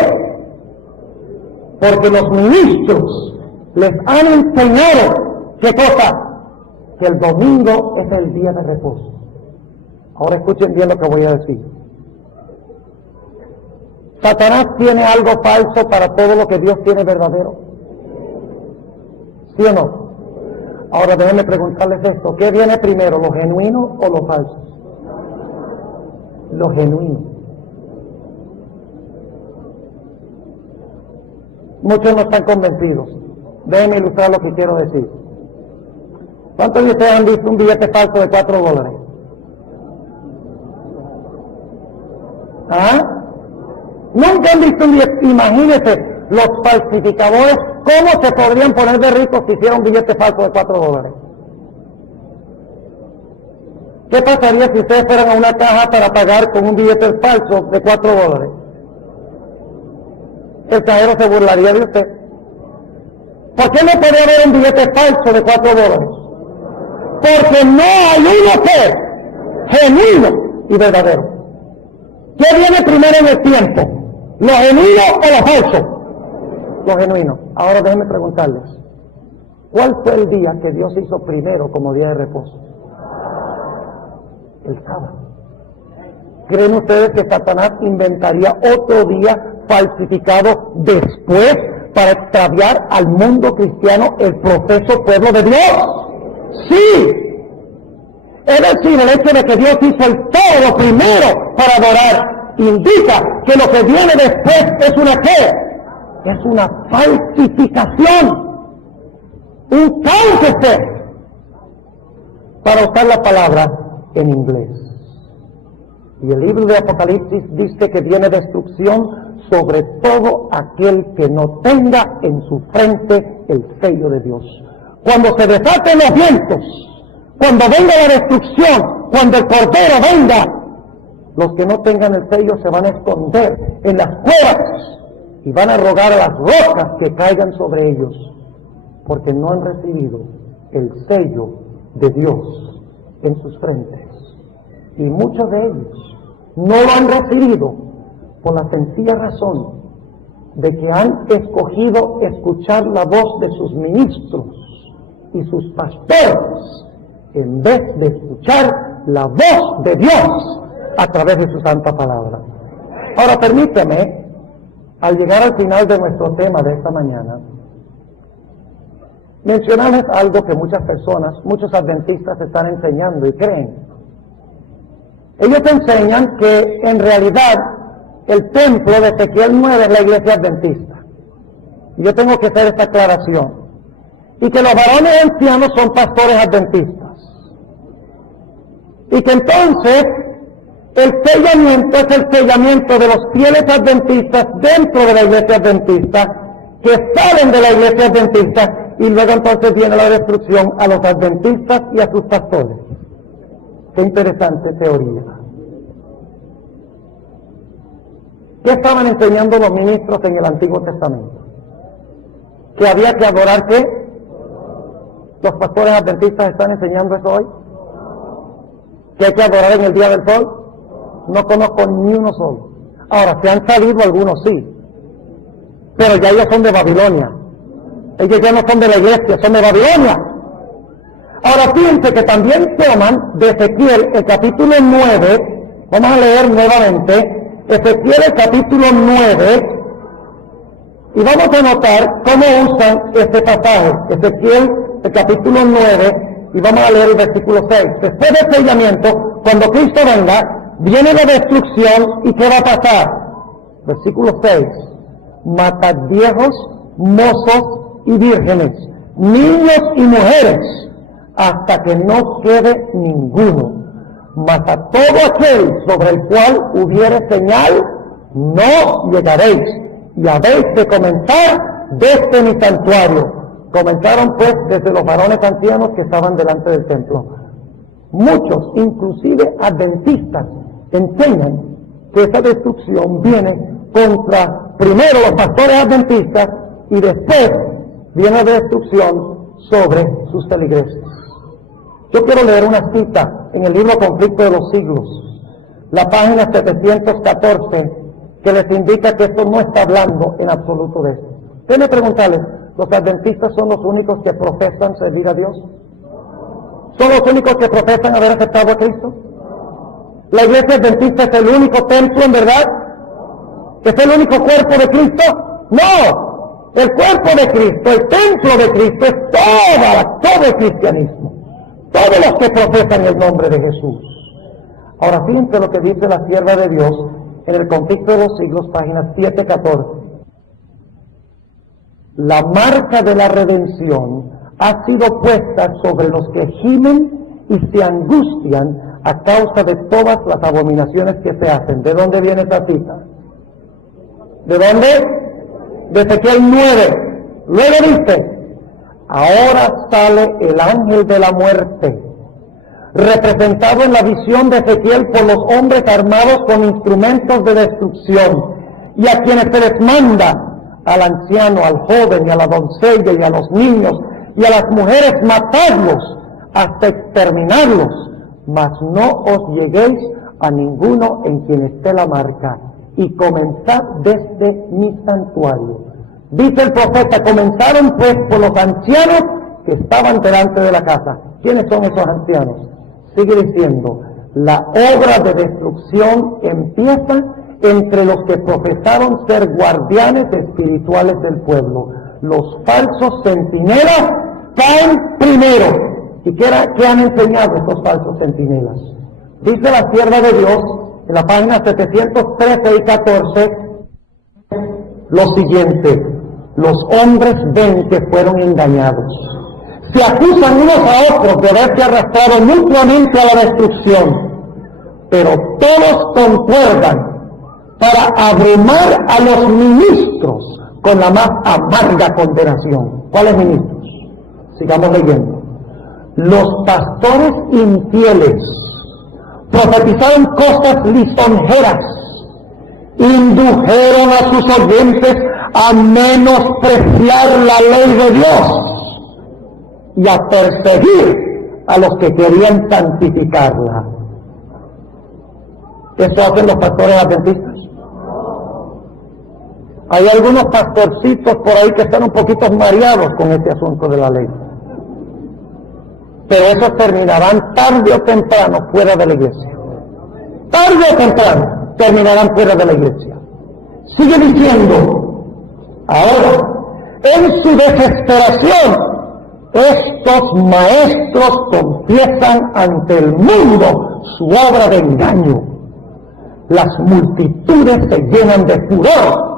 Porque los ministros les han enseñado, ¿qué cosa? Que el domingo es el día de reposo. Ahora escuchen bien lo que voy a decir. ¿Satanás tiene algo falso para todo lo que Dios tiene verdadero? ¿Sí o no? Ahora déjenme preguntarles esto. ¿Qué viene primero, lo genuino o lo falso? Lo genuino. Muchos no están convencidos. Déjenme ilustrar lo que quiero decir. ¿Cuántos de ustedes han visto un billete falso de $4? ¿Ah? Nunca han visto un billete. Imagínense los falsificadores, ¿cómo se podrían poner de ricos si hicieran un billete falso de $4? ¿Qué pasaría si ustedes fueran a una caja para pagar con un billete falso de $4? El cajero se burlaría de usted. ¿Por qué no podría haber un billete falso de $4? Porque no hay uno que es genuino y verdadero. ¿Qué viene primero en el tiempo? ¿Lo genuino o lo falso? Lo genuino. Ahora déjenme preguntarles, ¿cuál fue el día que Dios hizo primero como día de reposo? El sábado. ¿Creen ustedes que Satanás inventaría otro día falsificado después para extraviar al mundo cristiano, el profeso pueblo de Dios? Sí. Es decir, el hecho de que Dios hizo el todo primero para adorar indica que lo que viene después es una ¿qué? Es una falsificación, un counterfeit, para usar la palabra en inglés. Y el libro de Apocalipsis dice que viene destrucción sobre todo aquel que no tenga en su frente el sello de Dios. Cuando se desaten los vientos, cuando venga la destrucción, cuando el Cordero venga, los que no tengan el sello se van a esconder en las cuevas y van a rogar a las rocas que caigan sobre ellos, porque no han recibido el sello de Dios en sus frentes. Y muchos de ellos no lo han recibido por la sencilla razón de que han escogido escuchar la voz de sus ministros y sus pastores en vez de escuchar la voz de Dios a través de su santa palabra. Ahora permíteme, al llegar al final de nuestro tema de esta mañana, mencionarles algo que muchas personas, muchos adventistas están enseñando y creen. Ellos enseñan que en realidad el templo de Ezequiel 9 es la iglesia adventista. Y yo tengo que hacer esta aclaración. Y que los varones ancianos son pastores adventistas. Y que entonces El sellamiento es el sellamiento de los fieles adventistas dentro de la iglesia adventista, que salen de la iglesia adventista, y luego entonces viene la destrucción a los adventistas y a sus pastores. Qué interesante teoría. ¿Qué estaban enseñando los ministros en el Antiguo Testamento? ¿Que había que adorar qué? ¿Los pastores adventistas están enseñando eso hoy? ¿Que hay que adorar en el día del sol? No conozco ni uno solo. Ahora, se han salido algunos, sí, pero ya ellos son de Babilonia. Ellos ya no son de la iglesia, son de Babilonia. Ahora fíjense que también toman de Ezequiel el capítulo 9, vamos a leer nuevamente, Ezequiel el capítulo 9, y vamos a notar cómo usan este pasaje, Ezequiel el capítulo 9, y vamos a leer el versículo 6. Después del sellamiento, cuando Cristo venga, viene la destrucción, ¿y qué va a pasar? Versículo 6. Matad viejos, mozos y vírgenes, niños y mujeres, hasta que no quede ninguno. Mas a todo aquel sobre el cual hubiere señal, no llegaréis, y habéis de comenzar desde mi santuario. Comenzaron pues desde los varones ancianos que estaban delante del templo. Muchos, inclusive adventistas, enseñan que esa destrucción viene contra primero los pastores adventistas y después viene la destrucción sobre sus feligreses. Yo quiero leer una cita en el libro Conflicto de los Siglos, la página 714, que les indica que esto no está hablando en absoluto de esto. Déjenme preguntarles, ¿los adventistas son los únicos que profesan servir a Dios? ¿Son los únicos que profesan haber aceptado a Cristo? ¿La iglesia adventista es el único templo, en verdad? ¿Es el único cuerpo de Cristo? ¡No! El cuerpo de Cristo, el templo de Cristo es todo el cristianismo. Todos los que profesan el nombre de Jesús. Ahora fíjense lo que dice la sierva de Dios en el Conflicto de los Siglos, página 714. La marca de la redención ha sido puesta sobre los que gimen y se angustian a causa de todas las abominaciones que se hacen. ¿De dónde viene esa cita? ¿De dónde? De Ezequiel 9. Luego dice: ahora sale el ángel de la muerte, representado en la visión de Ezequiel por los hombres armados con instrumentos de destrucción, y a quienes se les manda, al anciano, al joven, y a la doncella, y a los niños, y a las mujeres, matadlos hasta exterminarlos, mas no os lleguéis a ninguno en quien esté la marca, y comenzad desde mi santuario. Dice el profeta: comenzaron pues por los ancianos que estaban delante de la casa. ¿Quiénes son esos ancianos? Sigue diciendo: la obra de destrucción empieza entre los que profesaron ser guardianes espirituales del pueblo. Los falsos centinelas caen primero. ¿Y qué han enseñado estos falsos centinelas? Dice la sierva de Dios en la página 713 y 14 lo siguiente: los hombres ven que fueron engañados, se acusan unos a otros de haberse arrastrado mutuamente a la destrucción, pero todos concuerdan para abrumar a los ministros con la más amarga condenación. ¿Cuáles ministros? Sigamos leyendo. Los pastores infieles profetizaron cosas lisonjeras, indujeron a sus oyentes a menospreciar la ley de Dios y a perseguir a los que querían santificarla. ¿Eso hacen los pastores adventistas? Hay algunos pastorcitos por ahí que están un poquito mareados con este asunto de la ley, pero esos terminarán tarde o temprano fuera de la iglesia. Tarde o temprano terminarán fuera de la iglesia. Sigue diciendo: ahora, en su desesperación, estos maestros confiesan ante el mundo su obra de engaño. Las multitudes se llenan de furor.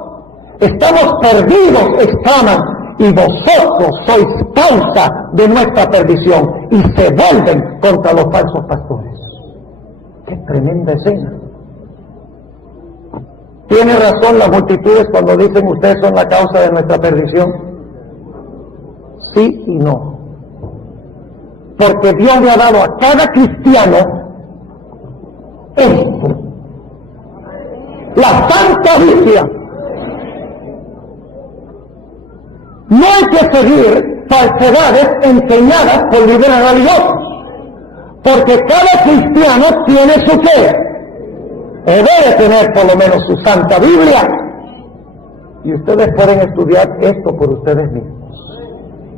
Estamos perdidos, exclaman, y vosotros sois causa de nuestra perdición, y se vuelven contra los falsos pastores. ¡Qué tremenda escena! Tiene razón las multitudes cuando dicen ustedes son la causa de nuestra perdición. Sí y no. Porque Dios le ha dado a cada cristiano esto. La Santa Biblia. No hay que seguir falsedades enseñadas por líderes religiosos. Porque cada cristiano tiene su fe. O debe tener por lo menos su Santa Biblia. Y ustedes pueden estudiar esto por ustedes mismos.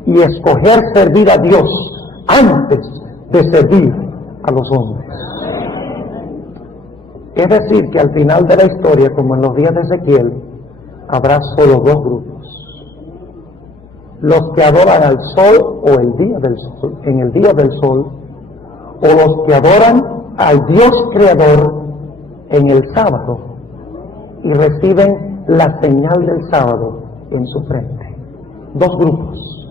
Y escoger servir a Dios antes de servir a los hombres. Es decir, que al final de la historia, como en los días de Ezequiel, habrá solo dos grupos. Los que adoran al sol o el día del sol, en el día del sol, o los que adoran al Dios creador en el sábado y reciben la señal del sábado en su frente. Dos grupos.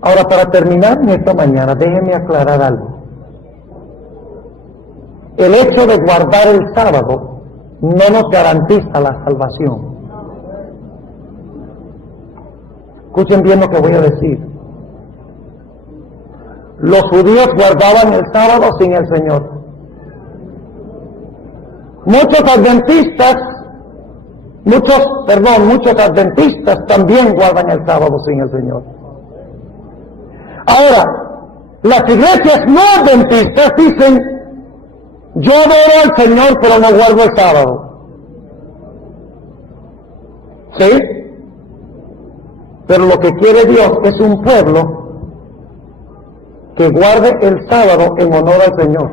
Ahora, para terminar en esta mañana, déjenme aclarar algo. El hecho de guardar el sábado no nos garantiza la salvación. Escuchen bien lo que voy a decir. Los judíos guardaban el sábado sin el Señor. Muchos adventistas también guardan el sábado sin el Señor. Ahora, las iglesias no adventistas dicen, yo adoro al Señor pero no guardo el sábado. ¿Sí? Pero lo que quiere Dios es un pueblo que guarde el sábado en honor al Señor.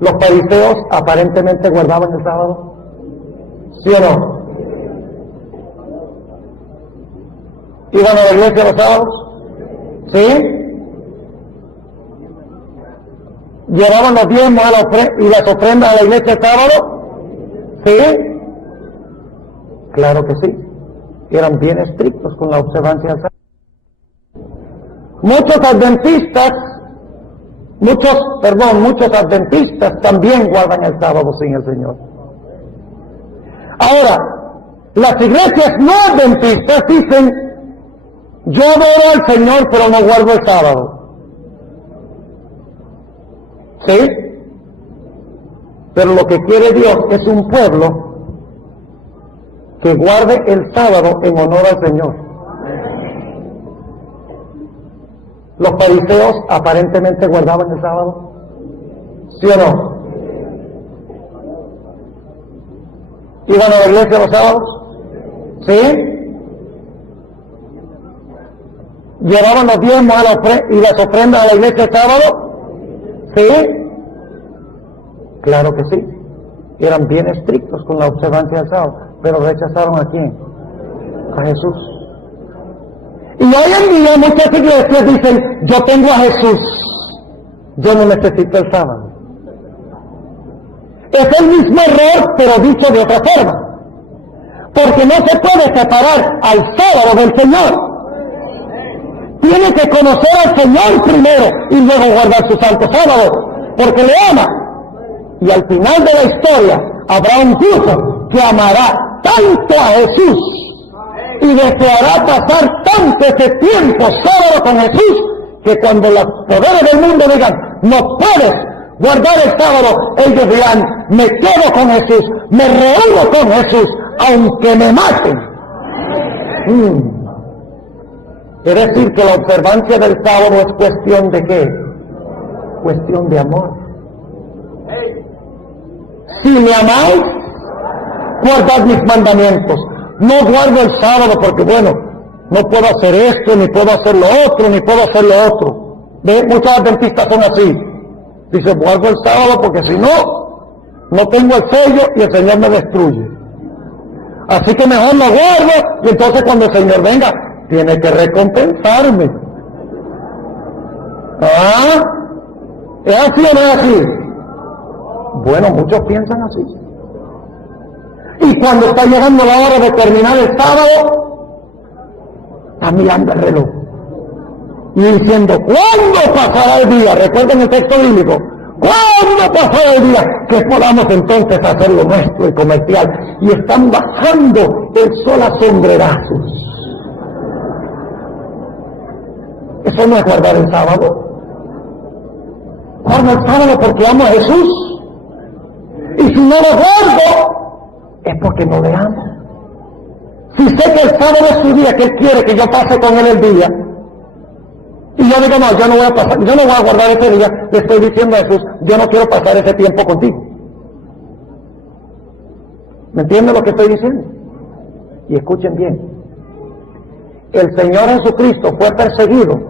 Los fariseos aparentemente guardaban el sábado. ¿Sí o no? ¿Iban a la iglesia los sábados? ¿Sí? ¿Llevaban los diezmos y las ofrendas a la iglesia el sábado? ¿Sí? Claro que sí. Eran bien estrictos con la observancia del sábado. Muchos adventistas también guardan el sábado sin el Señor. Ahora, las iglesias no adventistas dicen, yo adoro al Señor pero no guardo el sábado. ¿Sí? Pero lo que quiere Dios es un pueblo que guarde el sábado en honor al Señor. Los fariseos aparentemente guardaban el sábado. ¿Sí o no? ¿Iban a la iglesia los sábados? ¿Sí? ¿Llevaban los diezmos y las ofrendas a la iglesia el sábado? ¿Sí? Claro que sí. Eran bien estrictos con la observancia del sábado, pero rechazaron ¿a quién? A Jesús. Y hoy en día muchas iglesias dicen, yo tengo a Jesús, yo no necesito el sábado. Es el mismo error, pero dicho de otra forma. Porque no se puede separar al sábado del Señor. Tiene que conocer al Señor primero y luego guardar su santo sábado, porque le ama. Y al final de la historia habrá un justo que amará tanto a Jesús y deseará pasar tanto ese tiempo sábado con Jesús, que cuando los poderes del mundo digan, no puedes guardar el sábado, ellos dirán, me quedo con Jesús, me reúno con Jesús, aunque me maten. Es decir, que la observancia del sábado es cuestión de ¿qué? Cuestión de amor. Si me amáis, guardad mis mandamientos. No guardo el sábado porque, bueno, no puedo hacer esto, ni puedo hacer lo otro, ni puedo hacer lo otro. ¿Ve? Muchos adventistas son así. Dice, guardo el sábado porque si no tengo el sello y el Señor me destruye. Así que mejor lo guardo, y entonces cuando el Señor venga, tiene que recompensarme. ¿Ah? ¿Es así o no es así? Bueno, muchos piensan así. Y cuando está llegando la hora de terminar el sábado, está mirando el reloj y diciendo, ¿cuándo pasará el día? Recuerden el texto bíblico, ¿Cuándo pasó el día que podamos entonces hacer lo nuestro y comercial? Y están bajando el sol a sombrerazos. Eso no es guardar el sábado. Guardo el sábado porque amo a Jesús. Y si no lo guardo, es porque no le amo. Si sé que el sábado es su día, que Él quiere que yo pase con Él el día, y yo digo, no, yo no voy a guardar ese día, le estoy diciendo a Jesús, yo no quiero pasar ese tiempo contigo. ¿Me entienden lo que estoy diciendo? Y escuchen bien. El Señor Jesucristo fue perseguido,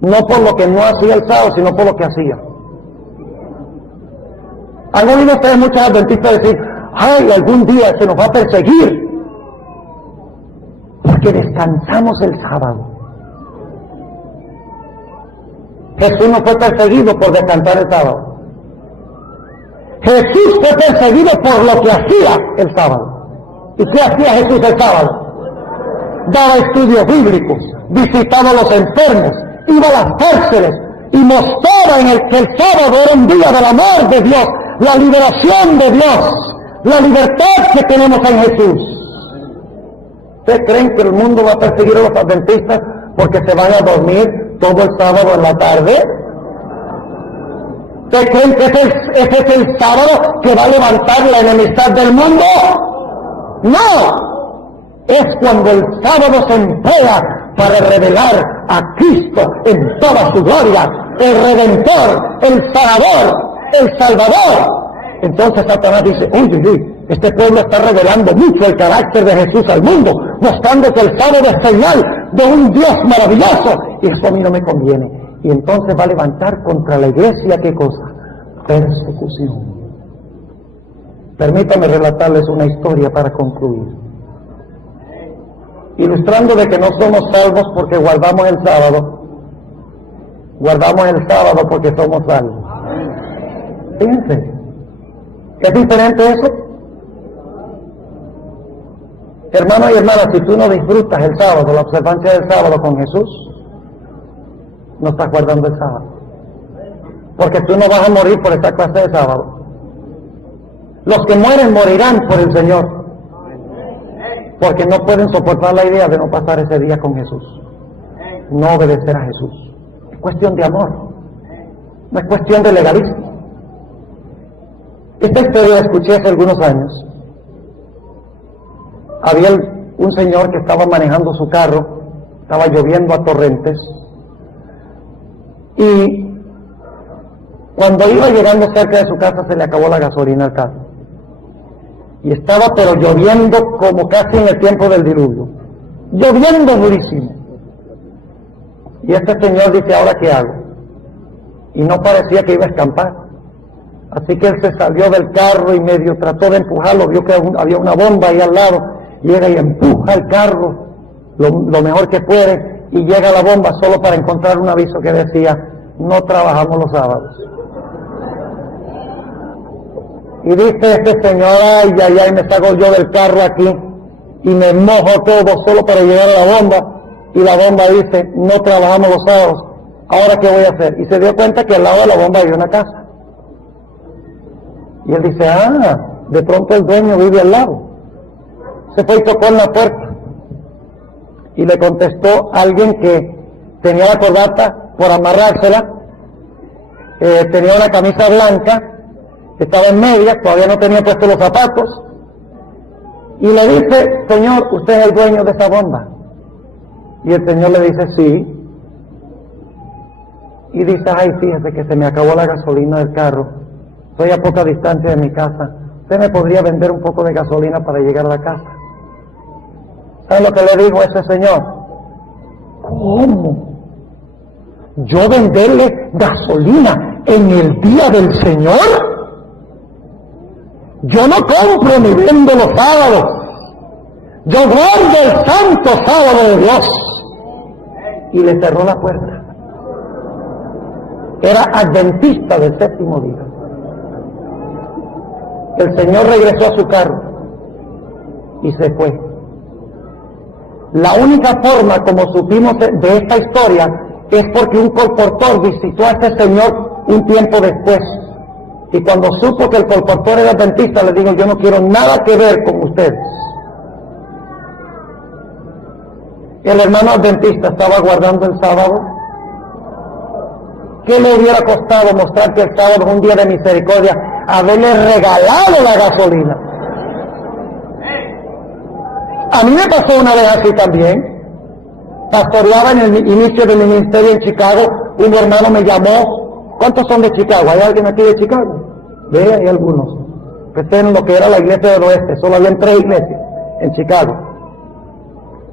no por lo que no hacía el sábado, sino por lo que hacía. ¿Han oído ustedes muchos adventistas decir, ay, algún día se nos va a perseguir? Porque descansamos el sábado. Jesús no fue perseguido por descansar el sábado. Jesús fue perseguido por lo que hacía el sábado. ¿Y qué hacía Jesús el sábado? Daba estudios bíblicos, visitaba a los enfermos, iba a las cárceles y mostraba que el sábado era un día del amor de Dios, la liberación de Dios, la libertad que tenemos en Jesús. ¿Ustedes creen que el mundo va a perseguir a los adventistas porque se van a dormir todo el sábado en la tarde? ¿Ustedes creen que ese es el sábado que va a levantar la enemistad del mundo? ¡No! Es cuando el sábado se emplea para revelar a Cristo en toda su gloria, el Redentor, el Sanador, el Salvador. Entonces Satanás dice, oye, este pueblo está revelando mucho el carácter de Jesús al mundo, mostrando que el sábado es señal de un Dios maravilloso, y eso a mí no me conviene. Y entonces va a levantar contra la iglesia, ¿qué cosa? Persecución. Permítame relatarles una historia para concluir, ilustrando de que no somos salvos porque guardamos el sábado, guardamos el sábado porque somos salvos. Fíjense, ¿qué es diferente eso? Hermanos y hermanas, si tú no disfrutas el sábado, la observancia del sábado con Jesús, no estás guardando el sábado. Porque tú no vas a morir por esta clase de sábado. Los que mueren morirán por el Señor, porque no pueden soportar la idea de no pasar ese día con Jesús, no obedecer a Jesús. Es cuestión de amor, no es cuestión de legalismo. Esta historia la escuché hace algunos años. Había un señor que estaba manejando su carro, estaba lloviendo a torrentes, y cuando iba llegando cerca de su casa se le acabó la gasolina al carro. Y estaba pero lloviendo como casi en el tiempo del diluvio, lloviendo durísimo. Y este señor dice, ¿ahora qué hago? Y no parecía que iba a escampar. Así que él se salió del carro y medio trató de empujarlo, vio que había una bomba ahí al lado, llega y empuja el carro lo mejor que puede, y llega a la bomba solo para encontrar un aviso que decía, no trabajamos los sábados. Y dice este señor, ay, me salgo yo del carro aquí y me mojo todo solo para llegar a la bomba, y la bomba dice, no trabajamos los sábados, ¿ahora qué voy a hacer? Y se dio cuenta que al lado de la bomba había una casa. Y él dice, de pronto el dueño vive al lado. Se fue y tocó en la puerta, y le contestó alguien que tenía la corbata por amarrársela, tenía una camisa blanca, estaba en medias, todavía no tenía puestos los zapatos, y le dice, señor, ¿usted es el dueño de esa bomba? Y el señor le dice, sí. Y dice, ay, fíjese que se me acabó la gasolina del carro, estoy a poca distancia de mi casa, ¿usted me podría vender un poco de gasolina para llegar a la casa? ¿Sabe lo que le dijo a ese señor? ¿Cómo? ¿Yo venderle gasolina en el día del Señor? Yo no compro ni vendo los sábados. Yo guardo el santo sábado de Dios. Y le cerró la puerta. Era adventista del séptimo día. El Señor regresó a su carro y se fue. La única forma como supimos de esta historia es porque un colportor visitó a este señor un tiempo después, y cuando supo que el colportor era adventista, le dijo: yo no quiero nada que ver con ustedes. El hermano adventista estaba guardando el sábado. ¿Qué le hubiera costado mostrar que el sábado es un día de misericordia? Haberle regalado la gasolina. A mí me pasó una vez así también. Pastoreaba en el inicio de mi ministerio en Chicago. Un hermano me llamó. ¿Cuántos son de Chicago? ¿Hay alguien aquí de Chicago? Ve, hay algunos. Que en lo que era la iglesia del oeste. Solo habían 3 iglesias en Chicago.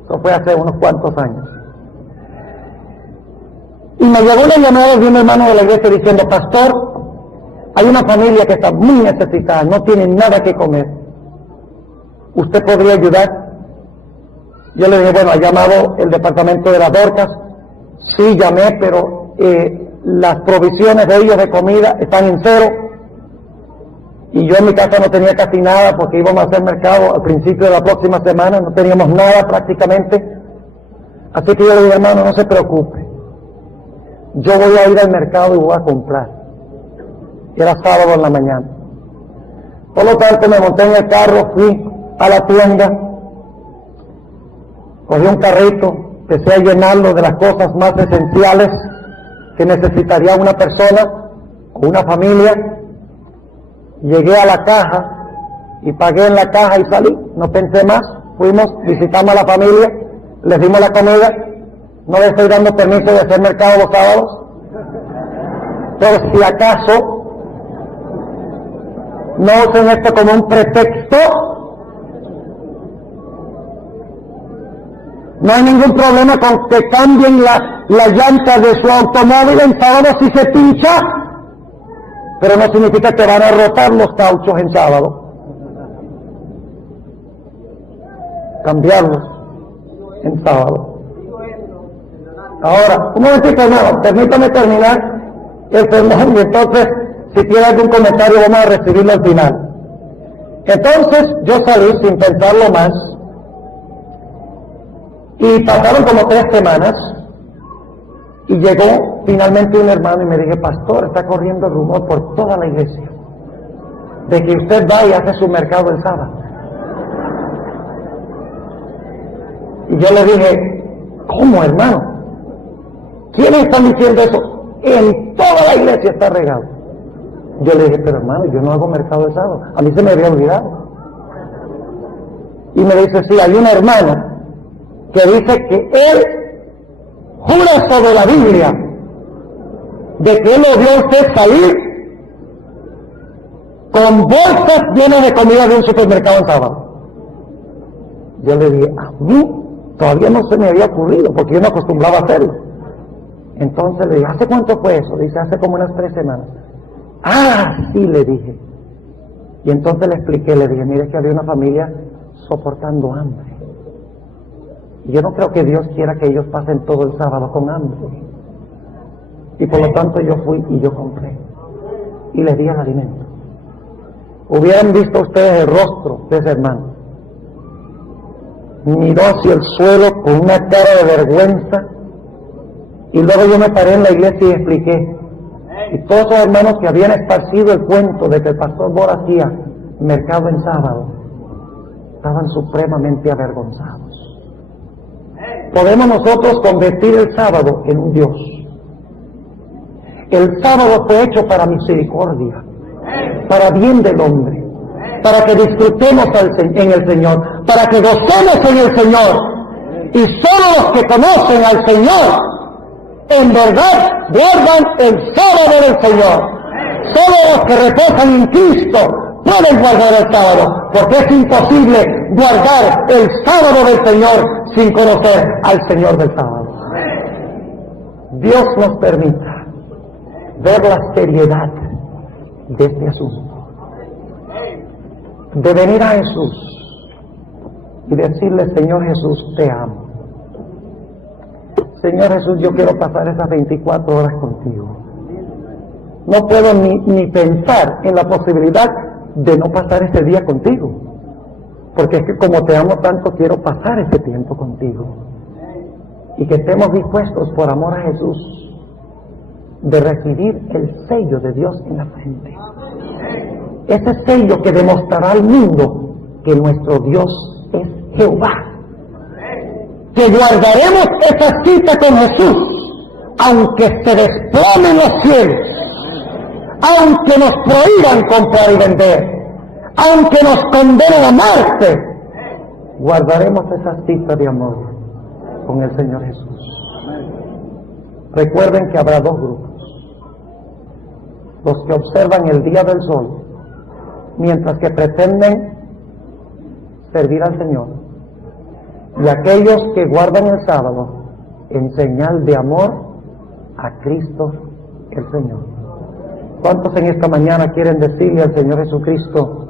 Eso fue hace unos cuantos años. Y me llegó una llamada de un hermano de la iglesia diciendo: pastor, hay una familia que está muy necesitada, no tiene nada que comer. ¿Usted podría ayudar? Yo le dije: bueno, ¿ha llamado el departamento de las Dorcas? Sí, llamé, pero las provisiones de ellos de comida están en 0. Y yo en mi casa no tenía casi nada porque íbamos a hacer mercado al principio de la próxima semana, no teníamos nada prácticamente. Así que yo le dije: hermano, no se preocupe, yo voy a ir al mercado y voy a comprar. Era sábado en la mañana. Por lo tanto, me monté en el carro, fui a la tienda, cogí un carrito, empecé a llenarlo de las cosas más esenciales que necesitaría una persona o una familia. Llegué a la caja y pagué en la caja y salí, no pensé más. Fuimos, visitamos a la familia, les dimos la comida. No les estoy dando permiso de hacer mercado los sábados, pero si acaso no usen esto como un pretexto. No hay ningún problema con que cambien la llanta de su automóvil en sábado si se pincha, pero no significa que van a rotar los cauchos en sábado. Cambiarlos en sábado. Ahora, un momentito, no, permítame terminar el sermón y entonces, si tiene algún comentario, vamos a recibirlo al final. Entonces, yo salí sin pensarlo más, y pasaron como 3 semanas, y llegó finalmente un hermano y me dije: pastor, está corriendo el rumor por toda la iglesia de que usted va y hace su mercado el sábado. Y yo le dije: ¿cómo, hermano? ¿Quiénes están diciendo eso? En toda la iglesia está regado. Yo le dije: pero hermano, yo no hago mercado de sábado, a mí se me había olvidado. Y me dice: sí, hay un hermano que dice que él jura sobre la Biblia de que él lo vio a usted salir con bolsas llenas de comida de un supermercado en sábado. Yo le dije: a mí todavía no se me había ocurrido porque yo no acostumbraba a hacerlo. Entonces le dije: ¿hace cuánto fue eso? Dice: hace como unas 3 semanas. Ah, sí, le dije. Y entonces le expliqué, le dije: mire que había una familia soportando hambre. Y yo no creo que Dios quiera que ellos pasen todo el sábado con hambre. Y por lo tanto yo fui y yo compré. Y les di el alimento. Hubieran visto ustedes el rostro de ese hermano. Miró hacia el suelo con una cara de vergüenza. Y luego yo me paré en la iglesia y expliqué. Y todos esos hermanos que habían esparcido el cuento de que el pastor Bora hacía mercado en sábado, estaban supremamente avergonzados. Podemos nosotros convertir el sábado en un Dios. El sábado fue hecho para misericordia, para bien del hombre, para que disfrutemos en el Señor, para que gocemos en el Señor. Y solo los que conocen al Señor, en verdad, guardan el sábado del Señor. Solo los que reposan en Cristo pueden guardar el sábado, porque es imposible guardar el sábado del Señor sin conocer al Señor del sábado. Dios nos permita ver la seriedad de este asunto, de venir a Jesús y decirle: Señor Jesús, te amo. Señor Jesús, yo quiero pasar esas 24 horas contigo. No puedo ni pensar en la posibilidad de no pasar ese día contigo, porque es que como te amo tanto, quiero pasar ese tiempo contigo. Y que estemos dispuestos por amor a Jesús de recibir el sello de Dios en la frente. Ese sello que demostrará al mundo que nuestro Dios es Jehová. Que guardaremos esa cita con Jesús, aunque se desplomen los cielos, aunque nos prohíban comprar y vender, aunque nos condenen a muerte, guardaremos esa cita de amor con el Señor Jesús. Recuerden que habrá dos grupos: los que observan el día del sol mientras que pretenden servir al Señor, y aquellos que guardan el sábado en señal de amor a Cristo el Señor. ¿Cuántos en esta mañana quieren decirle al Señor Jesucristo: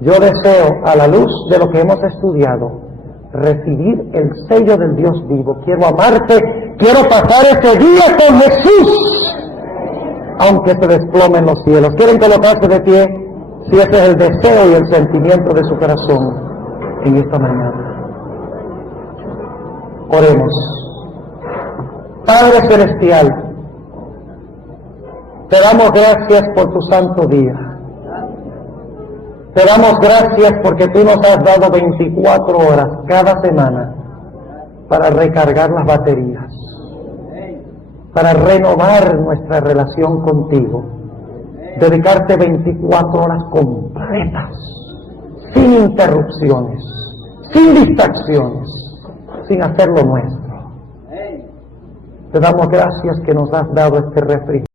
yo deseo, a la luz de lo que hemos estudiado, recibir el sello del Dios vivo, quiero amarte, quiero pasar ese día con Jesús, aunque se desplomen los cielos? ¿Quieren colocarse de pie? Si ese es el deseo y el sentimiento de su corazón en esta mañana. Oremos. Padre Celestial, te damos gracias por tu santo día. Te damos gracias porque tú nos has dado 24 horas cada semana para recargar las baterías, para renovar nuestra relación contigo, dedicarte 24 horas completas, sin interrupciones, sin distracciones, sin hacer lo nuestro. Te damos gracias que nos has dado este refrigerio.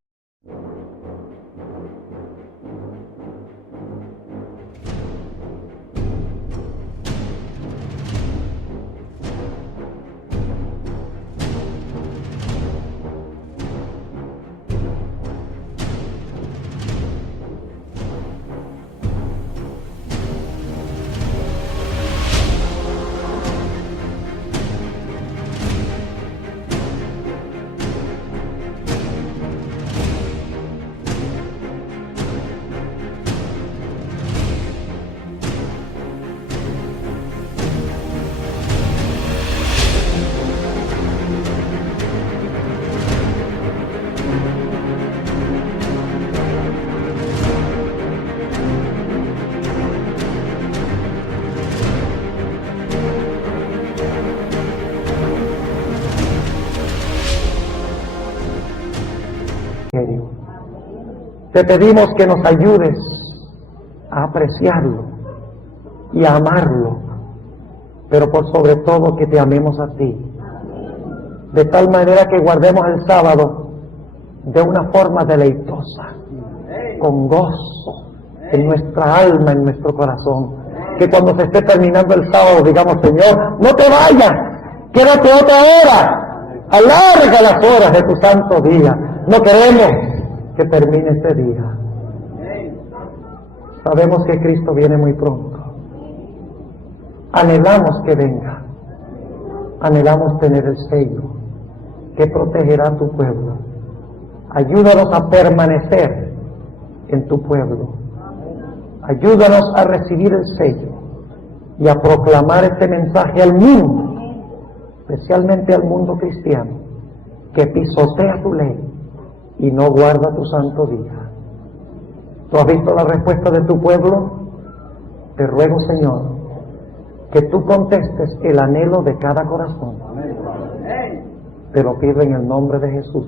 Te pedimos que nos ayudes a apreciarlo y a amarlo, pero por sobre todo que te amemos a ti, de tal manera que guardemos el sábado de una forma deleitosa, con gozo en nuestra alma, en nuestro corazón, que cuando se esté terminando el sábado digamos: Señor, no te vayas, quédate otra hora, alarga las horas de tu santo día. No queremos que termine este día. Sabemos que Cristo viene muy pronto. Anhelamos que venga. Anhelamos tener el sello que protegerá a tu pueblo. Ayúdanos a permanecer en tu pueblo. Ayúdanos a recibir el sello y a proclamar este mensaje al mundo, especialmente al mundo cristiano, que pisotea tu ley y no guarda tu santo día. ¿Tú has visto la respuesta de tu pueblo? Te ruego, Señor, que tú contestes el anhelo de cada corazón. Te lo pido en el nombre de Jesús.